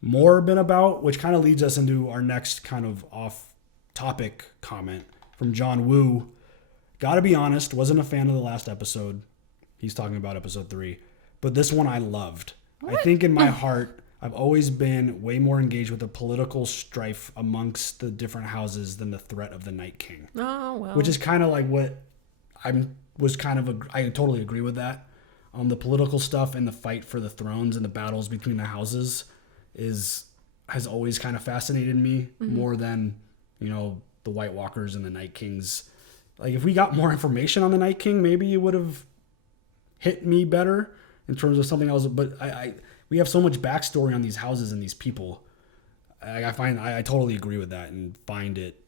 more been about, which kind of leads us into our next kind of off-topic comment from John Woo. Gotta be honest, wasn't a fan of the last episode. He's talking about episode 3. But this one I loved. What? I think in my heart, I've always been way more engaged with the political strife amongst the different houses than the threat of the Night King. Oh, well. Which is kind of like what I totally agree with that. The political stuff and the fight for the thrones and the battles between the houses has always kind of fascinated me more than, the White Walkers and the Night Kings. Like, if we got more information on the Night King, maybe it would have hit me better in terms of something else. But we have so much backstory on these houses and these people. I totally agree with that and find it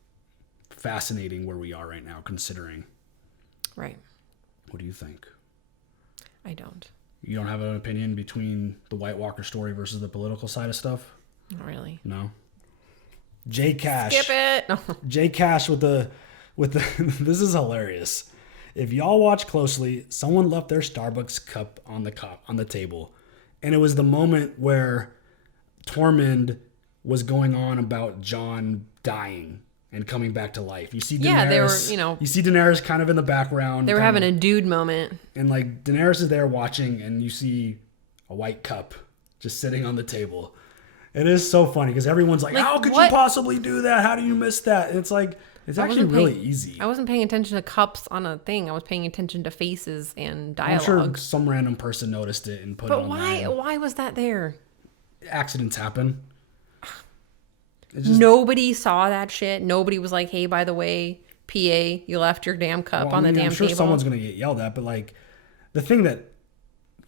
fascinating where we are right now, considering. Right. What do you think? I don't. You don't have an opinion between the White Walker story versus the political side of stuff? Not really. No. J Cash. Skip it. No. J Cash with the this is hilarious. If y'all watch closely, someone left their Starbucks cup on the table. And it was the moment where Tormund was going on about Jon dying and coming back to life. You see Daenerys. Yeah, they were, You see Daenerys kind of in the background. They were having a dude moment. And like Daenerys is there watching, and you see a white cup just sitting on the table. It is so funny because everyone's like, how could you possibly do that? How do you miss that? And it's like, it's actually really easy. I wasn't paying attention to cups on a thing. I was paying attention to faces and dialogue. I'm sure some random person noticed it and put it online. But why was that there? Accidents happen. Nobody saw that shit. Nobody was like, hey, by the way, PA, you left your damn cup on the damn table. I'm sure someone's going to get yelled at, but like the thing that,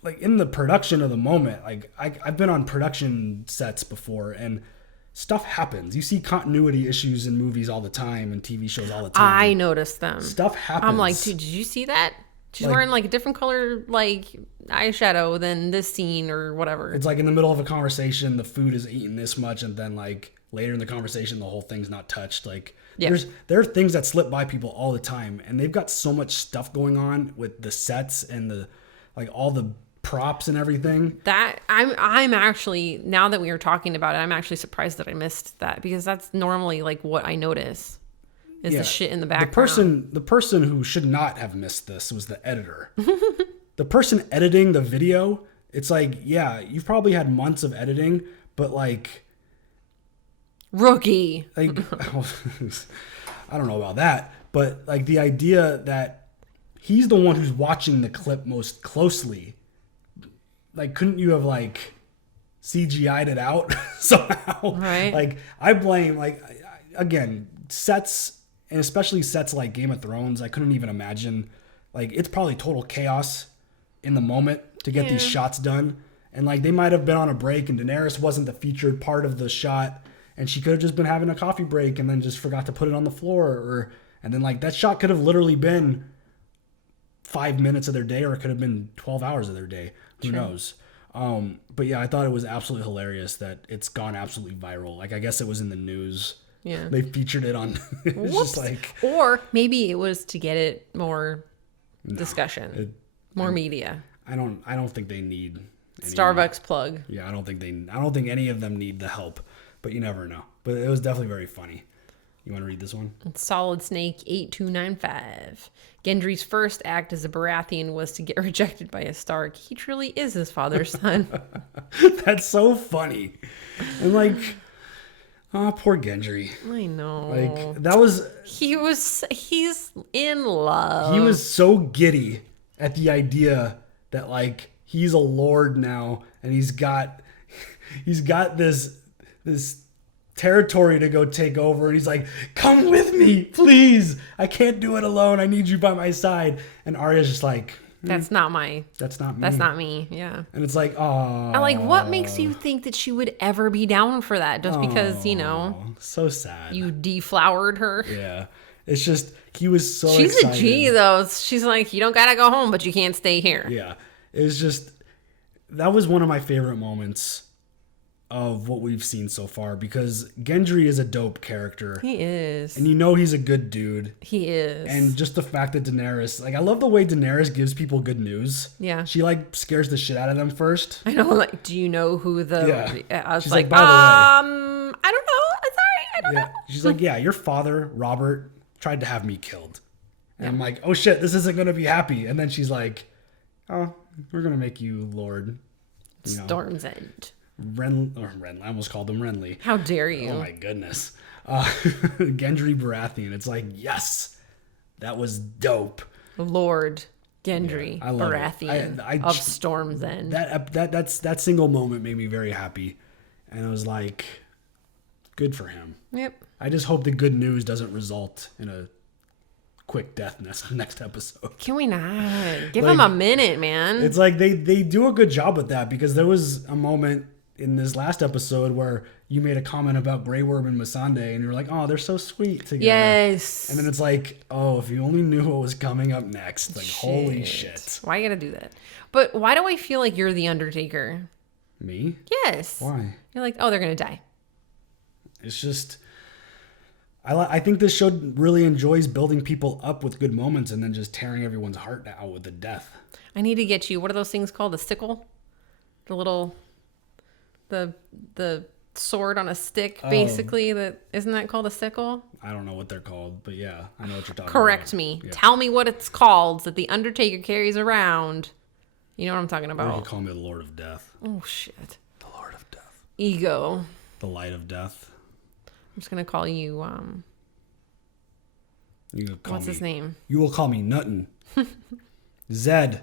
like in the production of the moment, like I've been on production sets before and stuff happens. You see continuity issues in movies all the time and TV shows all the time. I noticed them. Stuff happens. I'm like, dude, did you see that? She's wearing like a different color like eyeshadow than this scene or whatever. It's like in the middle of a conversation, the food is eaten this much, and then like later in the conversation, the whole thing's not touched. Like there are things that slip by people all the time, and they've got so much stuff going on with the sets and the like all the props and everything. That I'm actually, now that we were talking about it, I'm actually surprised that I missed that because that's normally like what I notice is the shit in the background. The person who should not have missed this was the editor. The person editing the video, it's like, yeah, you've probably had months of editing, but like rookie. Like I don't know about that, but like the idea that he's the one who's watching the clip most closely. Like, couldn't you have like CGI'd it out somehow? Right. Like, I blame again, sets, and especially sets like Game of Thrones. I couldn't even imagine. Like, it's probably total chaos in the moment to get these shots done. And like, they might have been on a break, and Daenerys wasn't the featured part of the shot, and she could have just been having a coffee break, and then just forgot to put it on the floor, and then like that shot could have literally been 5 minutes of their day, or it could have been 12 hours of their day. Who knows? But yeah, I thought it was absolutely hilarious that it's gone absolutely viral. Like, I guess it was in the news. Yeah. They featured it on. It was just like, or maybe it was to get it more discussion, more media. I don't think they need Starbucks plug. Yeah, I don't think any of them need the help, but you never know. But it was definitely very funny. You want to read this one? Solid Snake 8295. Gendry's first act as a Baratheon was to get rejected by a Stark. He truly is his father's son. That's so funny. And like, oh, poor Gendry. I know. Like, that was... He's in love. He was so giddy at the idea that, like, he's a lord now, and he's got this territory to go take over, and he's like, come with me, please. I can't do it alone. I need you by my side. And Arya's just like, that's not me. That's not me. Yeah. And it's like, oh. I'm like, what makes you think that she would ever be down for that? Just because, you know, so sad. You deflowered her. Yeah. It's just, he was so She's excited. a G though. She's like, you don't gotta go home, but you can't stay here. Yeah. It was just, that was one of my favorite moments of what we've seen so far, because Gendry is a dope character. He is. And you know he's a good dude. He is. And just the fact that Daenerys, like, I love the way Daenerys gives people good news. Yeah. She, like, scares the shit out of them first. I know, like, do you know who the... Yeah. I was She's like, by the way. I don't know. Sorry, I don't know. She's like, yeah, your father, Robert, tried to have me killed. And I'm like, oh shit, this isn't going to be happy. And then she's like, oh, we're going to make you Lord. You know, Storm's End. Renly. I almost called him Renly. How dare you? Oh my goodness. Gendry Baratheon. It's like, yes, that was dope. Lord Gendry Baratheon of Storm's End. That single moment made me very happy. And I was like, good for him. Yep. I just hope the good news doesn't result in a quick death next episode. Can we not? Give him a minute, man. It's like they do a good job with that, because there was a moment in this last episode where you made a comment about Grey Worm and Missandei, and you were like, oh, they're so sweet together. Yes. And then it's like, oh, if you only knew what was coming up next. Like, holy shit. Why you gotta do that? But why do I feel like you're the Undertaker? Me? Yes. Why? You're like, oh, they're gonna die. It's just... I think this show really enjoys building people up with good moments and then just tearing everyone's heart out with the death. I need to get you, what are those things called? The sickle? The little... The sword on a stick, basically. Isn't that called a sickle? I don't know what they're called, but yeah, I know what you're talking about. Correct me. Yeah. Tell me what it's called that the Undertaker carries around. You know what I'm talking about. Or you could call me the Lord of Death. Oh, shit. The Lord of Death. Ego. The Light of Death. I'm just going to call you, what's his name? You will call me Nuttin. Zed.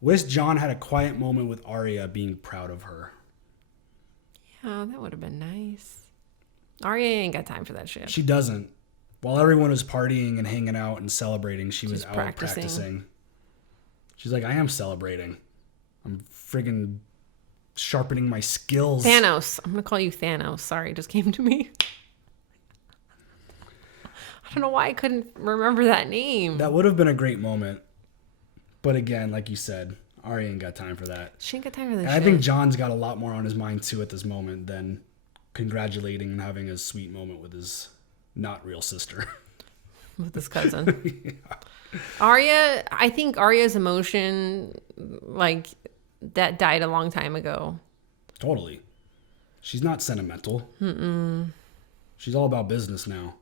Wish Jon had a quiet moment with Arya being proud of her. Yeah, that would have been nice. Arya ain't got time for that shit. She doesn't. While everyone was partying and hanging out and celebrating, she was out practicing. She's like, I am celebrating. I'm friggin' sharpening my skills. Thanos. I'm going to call you Thanos. Sorry, it just came to me. I don't know why I couldn't remember that name. That would have been a great moment. But again, like you said, Arya ain't got time for that. She ain't got time for that shit. I think Jon's got a lot more on his mind, too, at this moment than congratulating and having a sweet moment with his not real sister. With his cousin. Yeah. Arya, I think Arya's emotion, like, that died a long time ago. Totally. She's not sentimental. She's all about business now.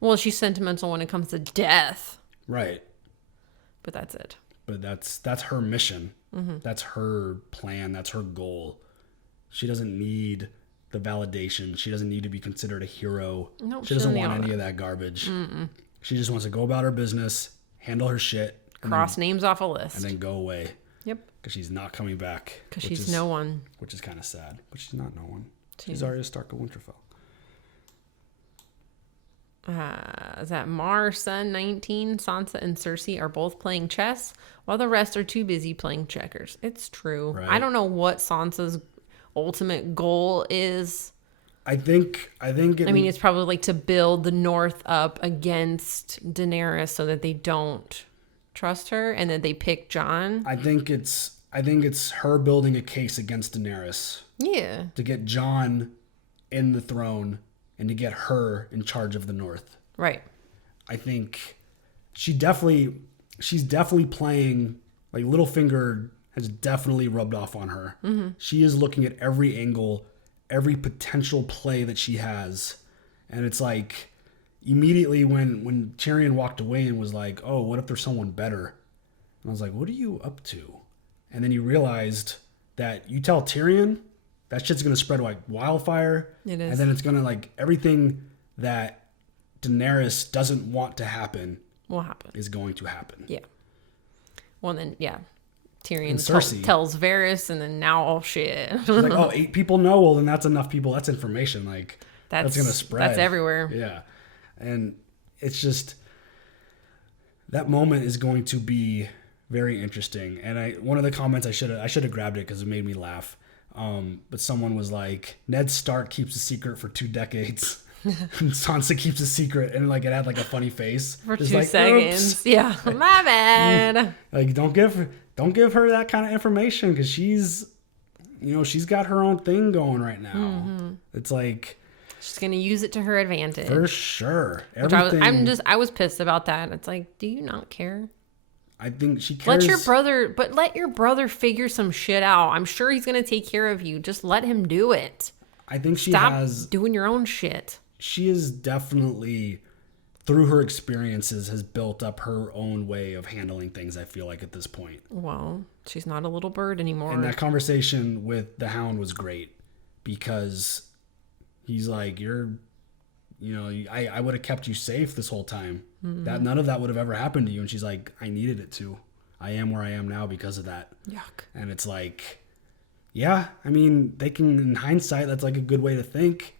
Well, she's sentimental when it comes to death. Right. But that's it. But that's her mission. That's her plan. That's her goal. She doesn't need the validation. She doesn't need to be considered a hero. Nope, she doesn't want any of that garbage. She just wants to go about her business, handle her shit. Cross names off a list. And then go away. Yep. Because she's not coming back. Because she's no one. Which is kind of sad. But she's not no one. She's Arya Stark of Winterfell. Is that Marson 19, Sansa and Cersei are both playing chess while the rest are too busy playing checkers. It's true. Right. I don't know what Sansa's ultimate goal is. I mean, it's probably like to build the North up against Daenerys so that they don't trust her and that they pick Jon. I think it's her building a case against Daenerys. Yeah. To get Jon in the throne and to get her in charge of the North. Right. I think she's definitely playing, like, Littlefinger has definitely rubbed off on her. She is looking at every angle, every potential play that she has. And it's like, immediately when Tyrion walked away and was like, oh, what if there's someone better? And I was like, what are you up to? And then you realized that you tell Tyrion, that shit's going to spread like wildfire. It is. And then it's going to like everything that Daenerys doesn't want to happen will happen. is going to happen. Yeah. Well, then, yeah. Tyrion And Cersei tells Varys, and then now, oh, shit. She's like, oh, 8 people know? Well, then that's enough people. That's information. Like, that's going to spread. That's everywhere. Yeah. And it's just, that moment is going to be very interesting. And one of the comments, I should have grabbed it because it made me laugh. But someone was like, Ned Stark keeps a secret for 2 decades. And Sansa keeps a secret, and like it had like a funny face For just 2 like, seconds. oops. Yeah. My bad. Like, don't give her that kind of information, because she's got her own thing going right now. Mm-hmm. It's like she's gonna use it to her advantage for sure. I was pissed about that. It's like, do you not care? I think she cares. Let your brother figure some shit out. I'm sure he's gonna take care of you. Just let him do it. I think Stop doing your own shit. She is definitely, through her experiences, has built up her own way of handling things, I feel like, at this point. Well, she's not a little bird anymore. And that conversation with the Hound was great, because he's like, I would have kept you safe this whole time. Mm-hmm. That none of that would have ever happened to you. And she's like, I needed it to. I am where I am now because of that. Yuck. And it's like, yeah, I mean, in hindsight, that's like a good way to think,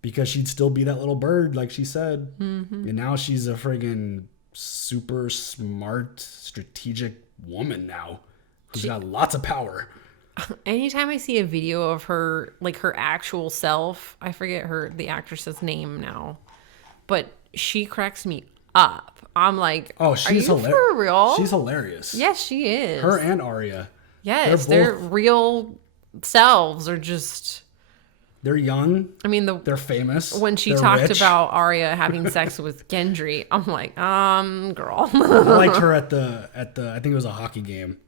because she'd still be that little bird, like she said. Mm-hmm. And now she's a friggin' super smart, strategic woman now who's got lots of power. Anytime I see a video of her, like her actual self, I forget the actress's name now, but she cracks me up. I'm like, oh, she's hilarious. For real? She's hilarious. Yes, she is. Her and Arya. Yes, their real selves are just... They're young. I mean, they're famous. When she talked about Arya having sex with Gendry, I'm like, girl. I liked her at the I think it was a hockey game,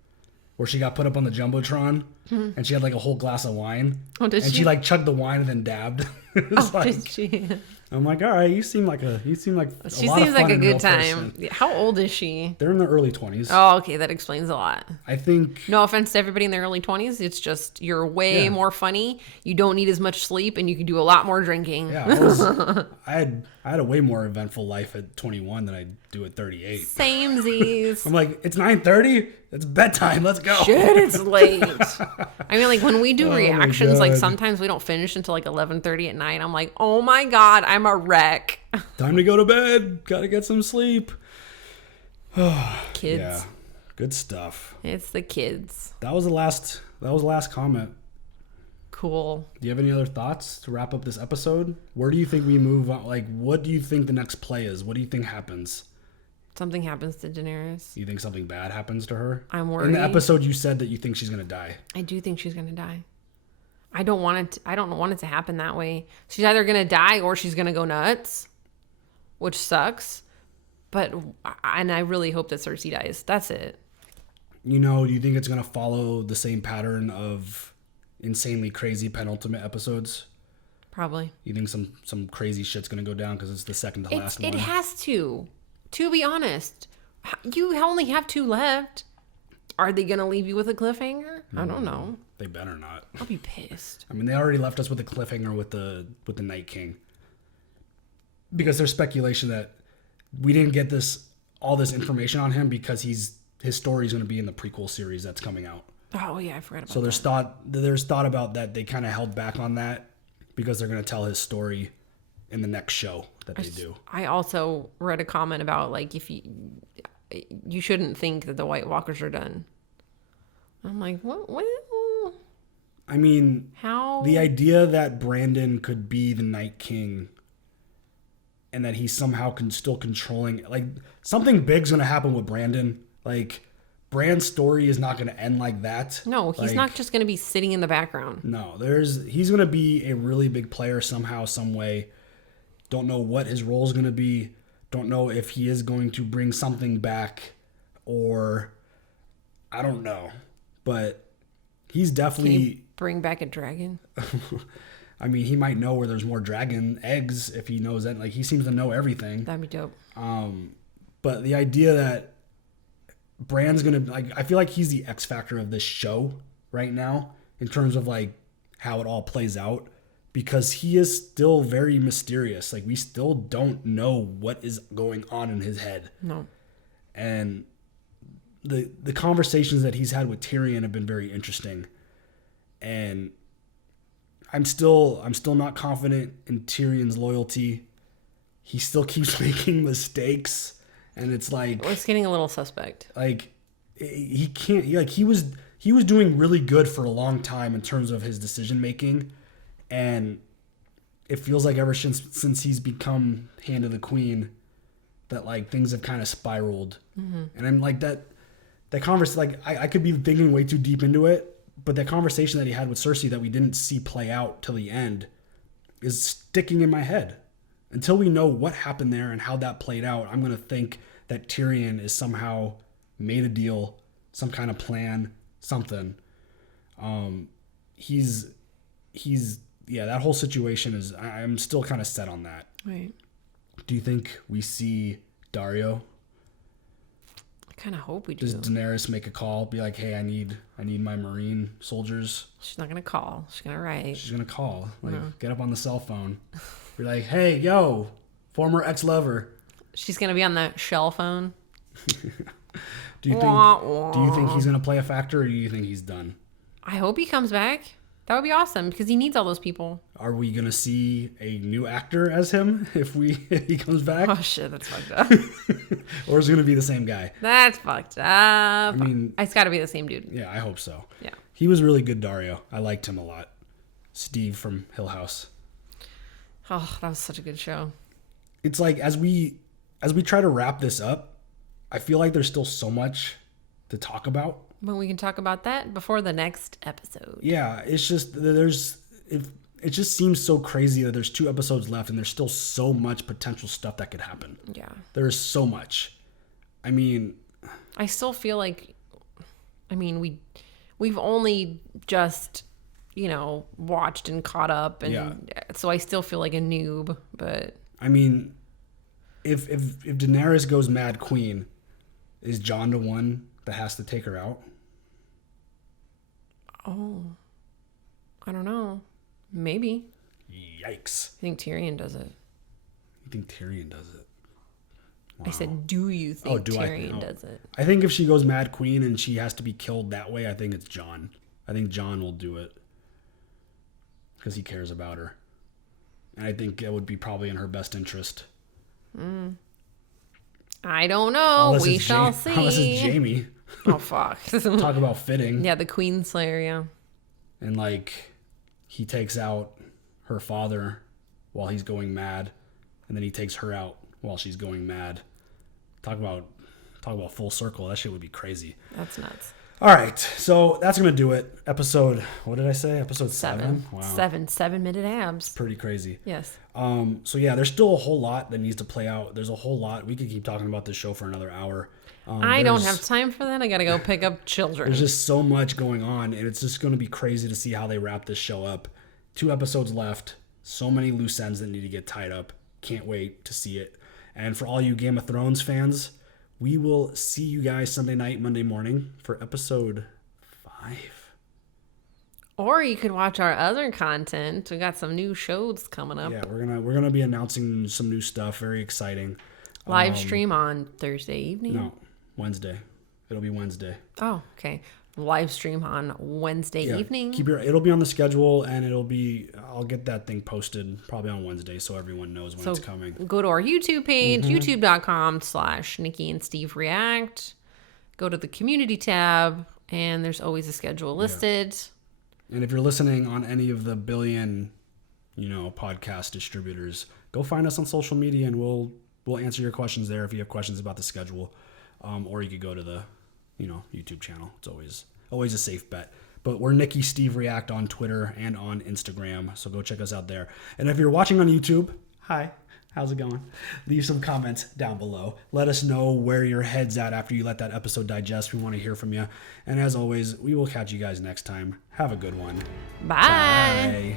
where she got put up on the jumbotron, and she had like a whole glass of wine. Oh, did she? And she like chugged the wine and then dabbed. Did she? I'm like, all right, you seem like she seems like a good time. Person. How old is she? They're in their early 20s. Oh, okay, that explains a lot. I think. No offense to everybody in their early 20s, it's just you're way more funny. You don't need as much sleep, and you can do a lot more drinking. Yeah, I had a way more eventful life at 21 than I do at 38. Samesies. I'm like, it's 9:30. It's bedtime. Let's go. Shit, it's late. I mean, like when we do reactions, like sometimes we don't finish until like 11:30 at night. I'm like, oh my God, I'm a wreck. Time to go to bed. Gotta get some sleep. Kids. Yeah, good stuff. It's the kids. That was the last comment. Cool. Do you have any other thoughts to wrap up this episode? Where do you think we move on? Like, what do you think the next play is? What do you think happens? Something happens to Daenerys. You think something bad happens to her? I'm worried. In the episode, you said that you think she's gonna die. I do think she's gonna die. I don't want it to happen that way. She's either gonna die or she's gonna go nuts, which sucks. And I really hope that Cersei dies. That's it. Do you think it's gonna follow the same pattern of insanely crazy penultimate episodes? Probably. You think some crazy shit's gonna go down because it's the second to last one? It has to. To be honest, you only have 2 left. Are they gonna leave you with a cliffhanger? I don't know. They better not. I'll be pissed. I mean, they already left us with a cliffhanger with the Night King, because there's speculation that we didn't get all this information on him because his story is going to be in the prequel series that's coming out. Oh yeah, I forgot about that. So there's thought about that. They kind of held back on that because they're going to tell his story in the next show that they do. I also read a comment about like if you shouldn't think that the White Walkers are done. I'm like, what? I mean, how? The idea that Brandon could be the Night King and that he's somehow still controlling, like, something big's going to happen with Brandon. Like, Bran's story is not going to end like that. No, he's not just going to be sitting in the background. No, he's going to be a really big player somehow, some way. Don't know what his role is going to be. Don't know if he is going to bring something back, or I don't know. But he's definitely... Can he bring back a dragon? I mean, he might know where there's more dragon eggs if he knows that. Like, he seems to know everything. That'd be dope. But the idea that Bran's gonna, like, I feel like he's the X factor of this show right now in terms of like how it all plays out, because he is still very mysterious. Like, we still don't know what is going on in his head. No. And the conversations that he's had with Tyrion have been very interesting. And I'm still not confident in Tyrion's loyalty. He still keeps making mistakes, and it's like it's getting a little suspect. Like, he can't. He was doing really good for a long time in terms of his decision making, and it feels like ever since he's become Hand of the Queen, that like things have kind of spiraled. Mm-hmm. And I'm like that conversation. Like, I could be thinking way too deep into it. But that conversation that he had with Cersei that we didn't see play out till the end is sticking in my head. Until we know what happened there and how that played out, I'm going to think that Tyrion is somehow made a deal, some kind of plan, something. That whole situation is, I'm still kind of set on that. Right. Do you think we see Daario? I kind of hope we do. Does Daenerys make a call? Be like, hey, I need my Marine soldiers. She's not gonna call. She's gonna write. She's gonna call. Like, get up on the cell phone. Be like, hey, yo, former ex-lover. She's gonna be on the shell phone. Do you think he's gonna play a factor, or do you think he's done? I hope he comes back. That would be awesome because he needs all those people. Are we gonna see a new actor as him if he comes back? Oh shit, that's fucked up. Or is it gonna be the same guy? That's fucked up. I mean, it's got to be the same dude. Yeah, I hope so. Yeah, he was really good, Daario. I liked him a lot. Steve from Hill House. Oh, that was such a good show. It's like as we try to wrap this up, I feel like there's still so much to talk about. But we can talk about that before the next episode. Yeah, it's just it just seems so crazy that there's 2 episodes left and there's still so much potential stuff that could happen. Yeah. There's so much. I mean, I still feel like, we've only just, watched and caught up, and so I still feel like a noob, but I mean, if Daenerys goes Mad Queen, is Jon the one that has to take her out? Oh, I don't know. Maybe. Yikes. I think Tyrion does it. You think Tyrion does it? Wow. I said, do you think Tyrion does it? I think if she goes Mad Queen and she has to be killed that way, I think it's Jon. I think Jon will do it because he cares about her. And I think it would be probably in her best interest. I don't know. We shall see. Unless it's Jaime. Oh, fuck. Talk about fitting. Yeah, the Queen Slayer, yeah. And, like, he takes out her father while he's going mad, and then he takes her out while she's going mad. Talk about full circle. That shit would be crazy. That's nuts. All right, so that's going to do it. Episode, what did I say? Episode 7? Wow. 7-minute abs. Pretty crazy. Yes. So, yeah, there's still a whole lot that needs to play out. There's a whole lot. We could keep talking about this show for another hour. I don't have time for that. I got to go pick up children. There's just so much going on, and it's just going to be crazy to see how they wrap this show up. 2 episodes left. So many loose ends that need to get tied up. Can't wait to see it. And for all you Game of Thrones fans, we will see you guys Sunday night, Monday morning for episode 5. Or you could watch our other content. We got some new shows coming up. Yeah, we're gonna be announcing some new stuff. Very exciting. Live stream on Thursday evening. No, Wednesday. It'll be Wednesday. Oh, okay. Live stream on Wednesday evening. It'll be on the schedule, and I'll get that thing posted probably on Wednesday so everyone knows when it's coming. Go to our YouTube page, youtube.com/Nikki and Steve React. Go to the community tab, and there's always a schedule listed. Yeah. And if you're listening on any of the billion, podcast distributors, go find us on social media, and we'll answer your questions there if you have questions about the schedule. Or you could go to the YouTube channel. It's always a safe bet. But we're Nikki Steve React on Twitter and on Instagram, so go check us out there. And if you're watching on YouTube, hi, how's it going? Leave some comments down below. Let us know where your head's at after you let that episode digest. We want to hear from you. And as always, we will catch you guys next time. Have a good one. Bye. Bye.